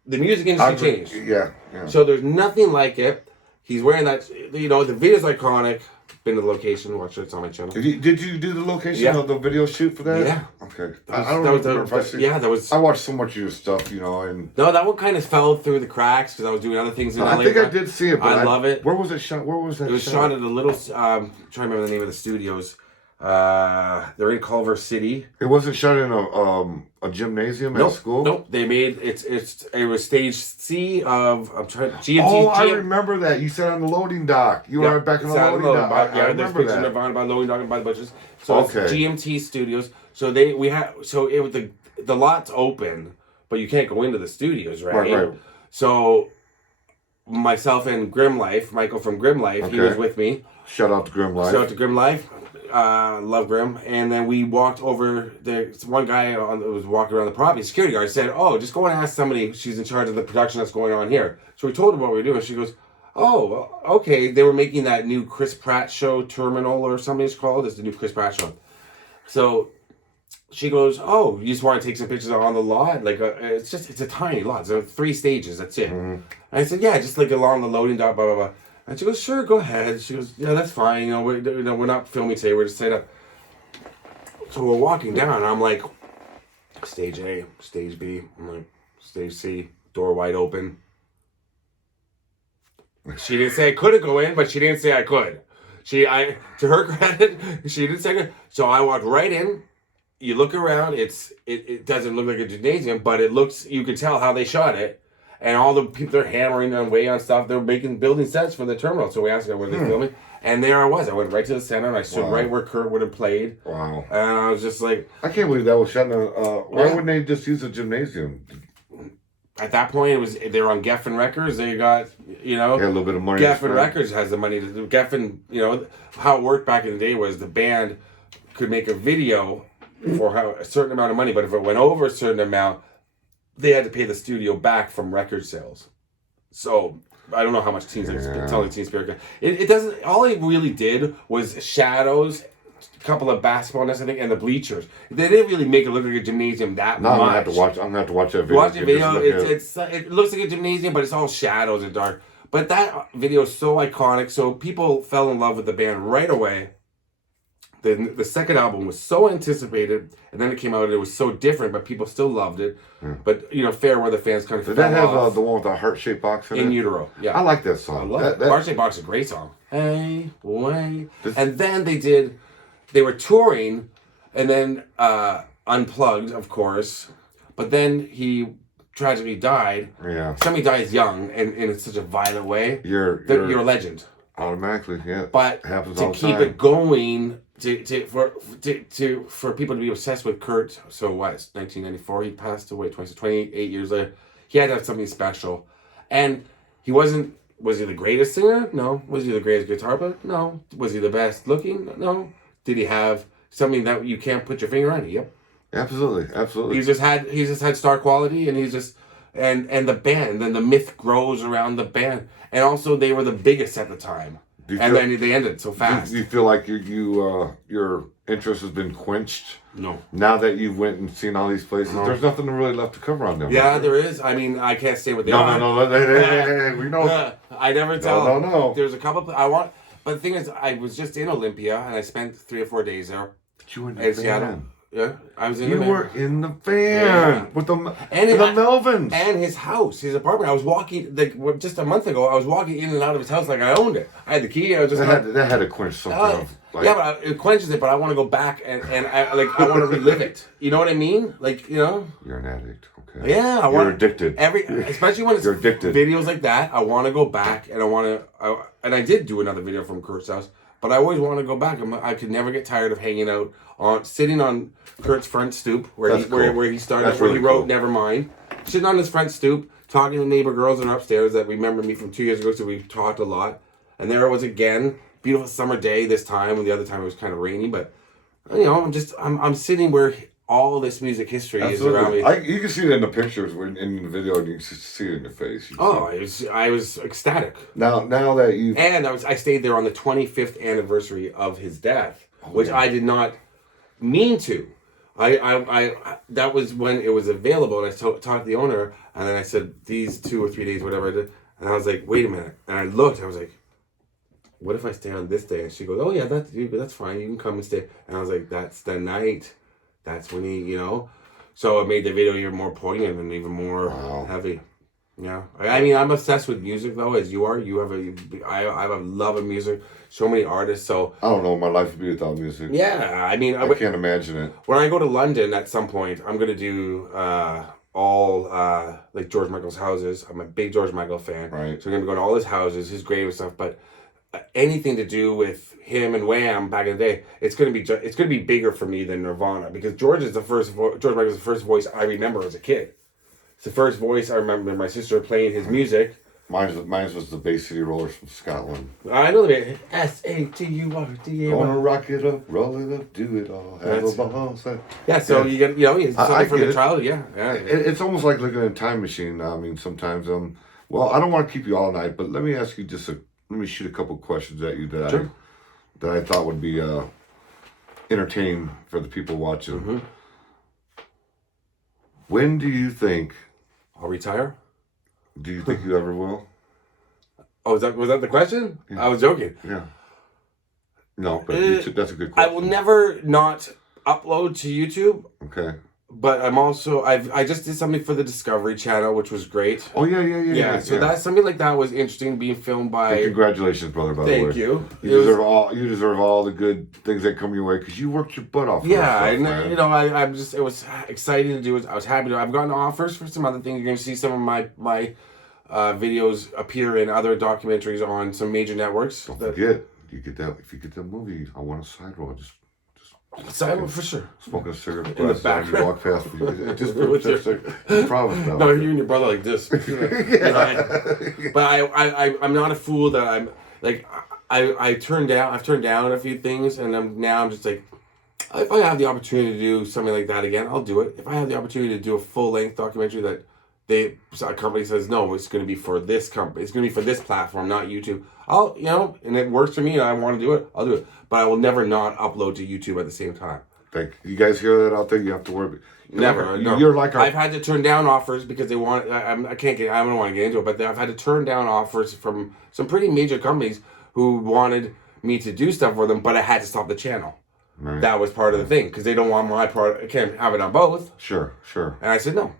The music industry changed. Yeah. So there's nothing like it. He's wearing that. The video's iconic. Been to the location, watch it. It's on my channel. Did you do the location of the video shoot for that? Yeah. Okay. I don't remember if I see. Yeah, that was. I watched so much of your stuff, and. No, that one kind of fell through the cracks because I was doing other things in LA. I think I did see it. But I love it. Where was it shot? Where was that? It was shot at a little. Trying to remember the name of the studios. They're in Culver City. It wasn't shot in a gymnasium at school. Nope. They made it was stage C of GMT. I remember that. You said on the loading dock. You were back in the loading dock. I remember that. Nirvana by loading dock and by the Butchers. So it's GMT Studios. So it was the lot's open, but you can't go into the studios, right? So myself and Grim Life, Michael from Grim Life, he was with me. Shout out to Grim Life. Love Grim. And then we walked over there. One guy was walking around the property. Security guard said, "Oh, just go and ask somebody. She's in charge of the production that's going on here." So we told her what we were doing. She goes, "Oh, okay." They were making that new Chris Pratt show, Terminal or something it's called. It's the new Chris Pratt show. So she goes, "Oh, you just want to take some pictures on the lot? Like it's a tiny lot. There are 3 stages. That's it." And I said, "Yeah, just like along the loading dock, blah blah blah." And she goes, "Sure, go ahead." She goes, "Yeah, that's fine. We're not filming today. We're just setting up." So we're walking down, and I'm like, stage A, stage B. I'm like, stage C, door wide open. She didn't say I couldn't go in, but she didn't say I could. To her credit, she didn't say I could. So I walked right in. You look around. It doesn't look like a gymnasium, but it looks. You can tell how they shot it. And all the people, they're hammering away on stuff. They're building sets for the terminal. So we asked them, were they filming? And there I was. I went right to the center, and I stood right where Kurt would have played. Wow. And I was just like... I can't believe that was shot in a... why wouldn't they just use a gymnasium? At that point, they were on Geffen Records. They got, They had a little bit of money. Geffen Records has the money to do. Geffen, how it worked back in the day was the band could make a video for a certain amount of money, but if it went over a certain amount, they had to pay the studio back from record sales. So I don't know how much telling Teen Spirit. It doesn't. All it really did was shadows, a couple of basketball nets, I think, and the bleachers. They didn't really make it look like a gymnasium that much. I'm gonna have to watch. I'm gonna have to watch that video. Watch the video. It looks like a gymnasium, but it's all shadows and dark. But that video is so iconic. So people fell in love with the band right away. The second album was so anticipated, and then it came out and it was so different, but people still loved it. But fair weather fans kind of Did that have the one with the heart-shaped box in Utero? Yeah, I like that song. I love it. Heart-shaped box is a great song. Hey, way. And then they were touring, and then Unplugged, of course. But then he tragically died. Yeah. Somebody dies young, and in such a violent way. You're a legend. Automatically, yeah. But to keep it going, for people to be obsessed with Kurt, so what? It's 1994. He passed away 28 years later. He had to have something special, and he wasn't. Was he the greatest singer? No. Was he the greatest guitar player? No. Was he the best looking? No. Did he have something that you can't put your finger on? Yep. Absolutely. He just had star quality, and he's just and the band. Then the myth grows around the band, and also they were the biggest at the time. Then they ended so fast. Do you feel like your interest has been quenched? No. Now that you've went and seen all these places, there's nothing really left to cover on them. Yeah, there is. I mean, I can't say what they are. No. Hey, we know. I never tell. No. There's a couple. But the thing is, I was just in Olympia, and I spent 3 or 4 days there. But you were in the Seattle. Yeah, I was in. You were in the van with the Melvins and his house, his apartment. I was walking just a month ago. I was walking in and out of his house like I owned it. I had the key. I was just that had to quench something. But it quenches it. But I want to go back and I want to relive it. You know what I mean? You're an addict. Okay. Yeah, you're addicted. Especially when it's you're addicted. Videos like that. I want to go back and and I did do another video from Kurt's house. But I always want to go back. I could never get tired of hanging out sitting on Kurt's front stoop where he started, where he wrote Nevermind. Sitting on his front stoop, talking to neighbor girls that are upstairs that remember me from 2 years ago, so we talked a lot. And there it was again, beautiful summer day this time, and the other time it was kind of rainy. But I'm sitting where all this music history is around me. You can see it in the pictures, in the video, and you can see it in the face. I was ecstatic. Now that you I stayed there on the 25th anniversary of his death, which I did not mean to. I that was when it was available, and I talked to the owner, and then I said these 2 or 3 days, whatever I did, and I was like, wait a minute, and I looked, I was like, what if I stay on this day? And she goes, oh yeah, that's fine, you can come and stay. And I was like, that's the night. That's when he, So it made the video even more poignant and even more heavy. Yeah. I mean, I'm obsessed with music, though, as you are. I have a love of music. So many artists, so... I don't know what my life would be without music. Yeah, I mean... I can't imagine it. When I go to London at some point, I'm going to do all, George Michael's houses. I'm a big George Michael fan. Right. So I'm going to go to all his houses, his grave and stuff, but... anything to do with him and Wham back in the day, it's gonna be bigger for me than Nirvana, because George Michael's the first voice I remember as a kid. It's the first voice I remember my sister playing his music. Mine was the Bay City Rollers from Scotland. I know the SATURDA. Wanna rock it up, roll it up, do it all, have a ball. Yeah, so you get something from the childhood. Yeah. It's almost like looking at a time machine. I mean, sometimes well, I don't want to keep you all night, but let me ask you let me shoot a couple questions at you that I thought would be entertaining for the people watching. Mm-hmm. When do you think I'll retire? Do you think you ever will? Oh, was that the question? Yeah. I was joking. Yeah. No, but that's a good question. I will never not upload to YouTube. Okay. But I'm also I just did something for the Discovery Channel, which was great. Oh yeah. So that's something like that was interesting, being filmed by. And congratulations, brother! By the way, thank you. You deserve all the good things that come your way because you worked your butt off. I'm just it was exciting to do it. I was happy to. I've gotten offers for some other things. You're going to see some of my videos appear in other documentaries on some major networks. Don't forget, if you get that movie, I want a side role. Silent for sure. Smoking a cigarette in the back. You walk past me. Just promise now. No, you and your brother like this. But I'm not a fool that I'm like I've turned down a few things, and I'm just like, if I have the opportunity to do something like that again, I'll do it. If I have the opportunity to do a full length documentary that a company says, no, it's going to be for this company. It's going to be for this platform, not YouTube. I'll, and it works for me and I want to do it, I'll do it. But I will never not upload to YouTube at the same time. Thank you. You guys hear that out there? You have to worry. Never. You're like I've had to turn down offers because they want. I don't want to get into it, but I've had to turn down offers from some pretty major companies who wanted me to do stuff for them, but I had to stop the channel. Right. That was part of the thing because they don't want my part. I can't have it on both. Sure. And I said no,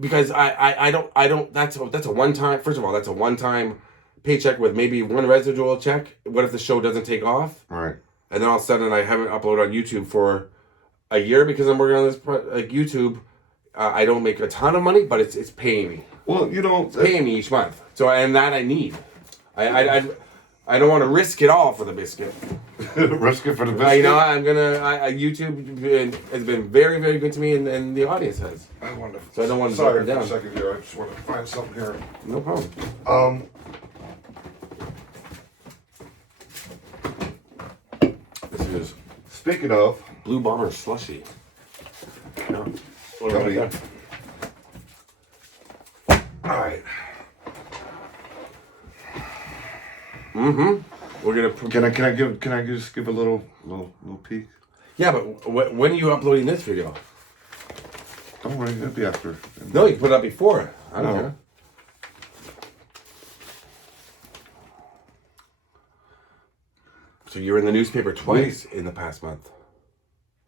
because I don't. That's a one time. First of all, that's a one time paycheck with maybe one residual check. What if the show doesn't take off? Right. And then all of a sudden I haven't uploaded on YouTube for a year because I'm working on this YouTube. I don't make a ton of money, but it's paying me. Well, it's paying me each month. So and that I need. I don't want to risk it all for the biscuit. Risk it for the biscuit. I'm gonna. YouTube has been very, very good to me, and the audience has. Wonderful. So I don't want to Sorry drop it down. for a second here. I just want to find something here. No problem. This is Speaking of Blue Bomber slushy. Yeah. Tell me. All right. We're gonna. Can I just give a little peek? Yeah, but when are you uploading this video? Don't worry, it'll be after. No, you put it up before. I don't No. know. So you're in the newspaper twice in the past month.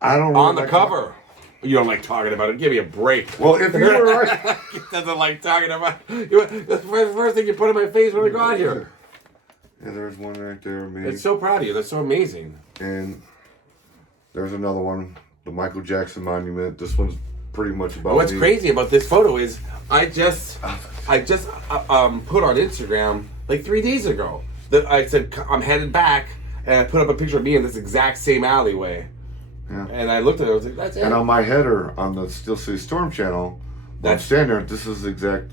I don't On the like cover. You don't like talking about it. Give me a break. Well, if you were right. He doesn't like talking about it. That's the first thing you put in my face when I got here. Yeah, there's one right there, me. It's so proud of you. That's so amazing. And there's another one, the Michael Jackson Monument. This one's pretty much about What's me. crazy about this photo is I just put on Instagram like 3 days ago that I said I'm headed back, and I put up a picture of me in this exact same alleyway. Yeah. And I looked at it, I was like, that's it. And on my header on the Steel City Storm channel, I'm standing there. This is the exact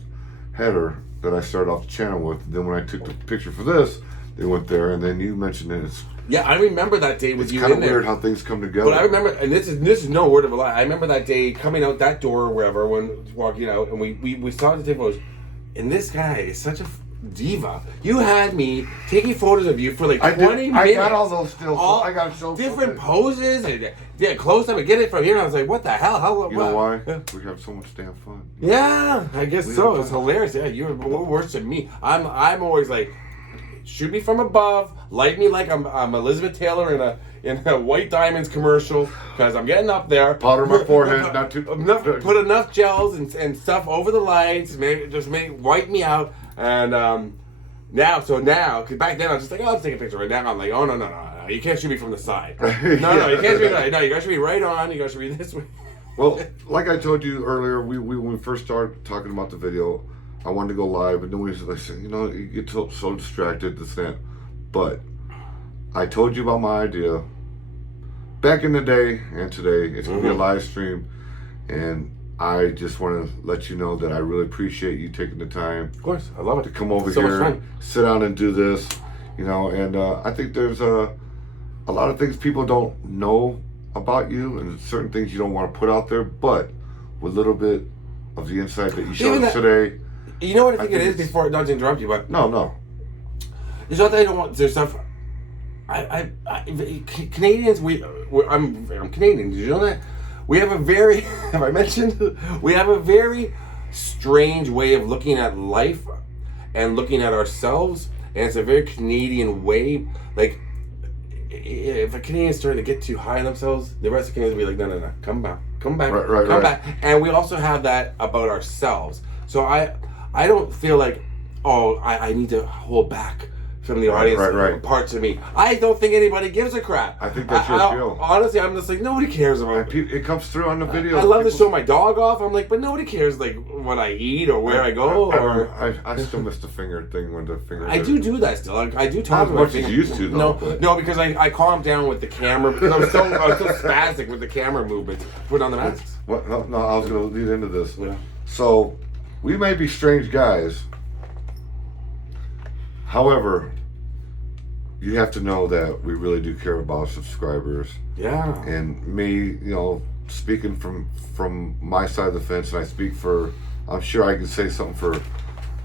header that I started off the channel with. Then when I took the picture for this, they went there, and then you mentioned it. Yeah, I remember that day with you in there. It's kind of weird how things come together. But I remember, and this is no word of a lie. I remember that day coming out that door or wherever, when walking out, and we started to take photos. And this guy is such a diva. You had me taking photos of you for like 20 minutes. I got all those still. I got so different poses and close up and get it from here. And I was like, what the hell? You know why? We have so much damn fun. Yeah, I guess so. It's hilarious. Yeah, you're worse than me. I'm always like, shoot me from above, light me like I'm Elizabeth Taylor in a White Diamonds commercial, because I'm getting up there. Powder my forehead, not too. Put enough gels and stuff over the lights, wipe me out. And now, because back then I was just like, oh, let's take a picture. Right now I'm like, oh no, you can't shoot me from the side. No, you can't shoot me right. No, you gotta shoot me right on. You gotta shoot me this way. Well, like I told you earlier, we when we first started talking about the video, I wanted to go live, and then we said, you get so distracted, this and that. But I told you about my idea back in the day and today. It's going to be a live stream, and I just want to let you know that I really appreciate you taking the time. Of course, I love it. To come over here, sit down and do this, and I think there's a lot of things people don't know about you, and certain things you don't want to put out there, but with a little bit of the insight that you showed us today. You know what I think it is, before, not to interrupt you, but... No. It's not that I don't want... There's stuff... Canadians, I'm Canadian, did you know that? We have a very... Have I mentioned? We have a very strange way of looking at life and looking at ourselves, and it's a very Canadian way. Like, if a Canadian's starting to get too high on themselves, the rest of Canadians will be like, no, come back, come back. And we also have that about ourselves. So I don't feel like, I need to hold back from the audience parts of me. I don't think anybody gives a crap. I think that's your deal. Honestly, I'm just like, nobody cares about it. It comes through on the video. I love to show my dog off. I'm like, but nobody cares like what I eat or where I go. I still miss the finger thing when the finger. I do that still. I do talk about it. As much as you used to, though. No, because I calm down with the camera, because I'm still spastic with the camera movements. Put on the masks. What? No, I was going to lead into this. Yeah. So, we may be strange guys. However, you have to know that we really do care about subscribers. Yeah. And me, speaking from my side of the fence, and I speak for I'm sure I can say something for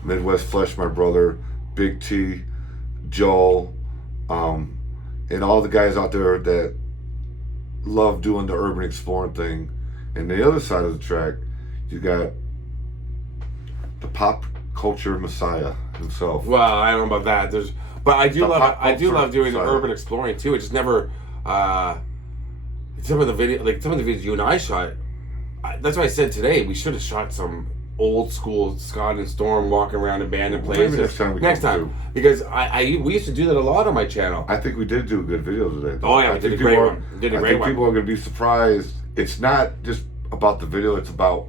Midwest Flesh, my brother, Big T, Joel, and all the guys out there that love doing the urban exploring thing. And the other side of the track, you got the pop culture messiah himself. Well, I don't know about that. But I do love doing the messiah. urban exploring too. It just never. Some of the videos you and I shot. That's why I said today we should have shot some old school Scott and Storm walking around abandoned places. Maybe next time because we used to do that a lot on my channel. I think we did do a good video today. Oh yeah, we did a great one. I think people are going to be surprised. It's not just about the video; it's about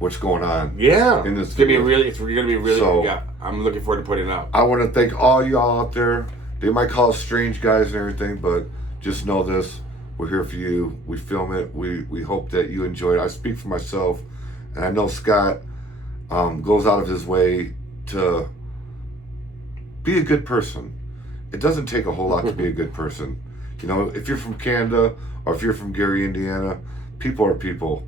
what's going on. Yeah, in this it's gonna be video. really. So, yeah, I'm looking forward to putting it up. I want to thank all y'all out there. They might call us strange guys and everything, but just know this: we're here for you. We film it. We hope that you enjoy it. I speak for myself, and I know Scott goes out of his way to be a good person. It doesn't take a whole lot to be a good person. You know, if you're from Canada or if you're from Gary, Indiana, people are people.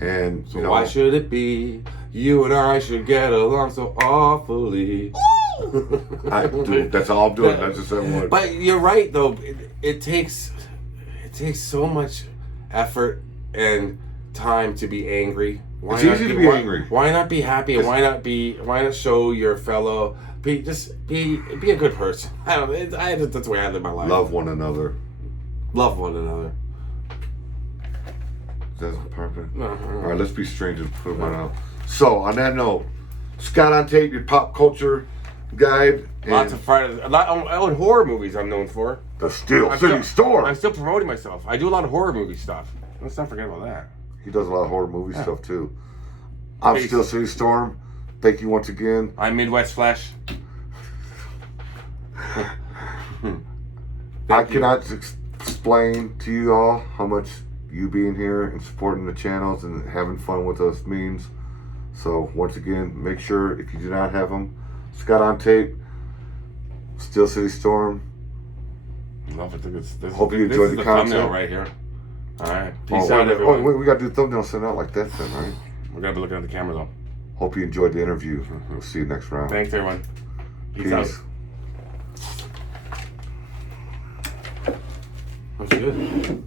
And so why should it be you and I should get along so awfully? Dude, that's all I'm doing. That's just that one. But you're right, though. It takes so much effort and time to be angry. It's easy to be angry. Why not be happy? And why not show your fellow? Be a good person. That's the way I live my life. Love one another. Love one another. That's perfect. Uh-huh. All right, let's be strangers. Put them out. So on that note, Scott on Tape, your pop culture guide. Lots of Fridays. A lot of horror movies I'm known for. The Steel City Storm. I'm still promoting myself. I do a lot of horror movie stuff. Let's not forget about that. He does a lot of horror movie stuff too. I'm Peace. Steel City Storm. Thank you once again. I'm Midwest Flesh. I cannot explain to you all how much you being here and supporting the channels and having fun with us means. So once again, make sure if you do not have them, Scott on Tape, Steel City Storm. Hope you enjoyed the content. Thumbnail right here. All right. Peace out, wait, everyone. we got to do thumbnails sent out like that then, right? We're gonna be looking at the camera though. Hope you enjoyed the interview. We'll see you next round. Thanks, everyone. Peace out. That's good.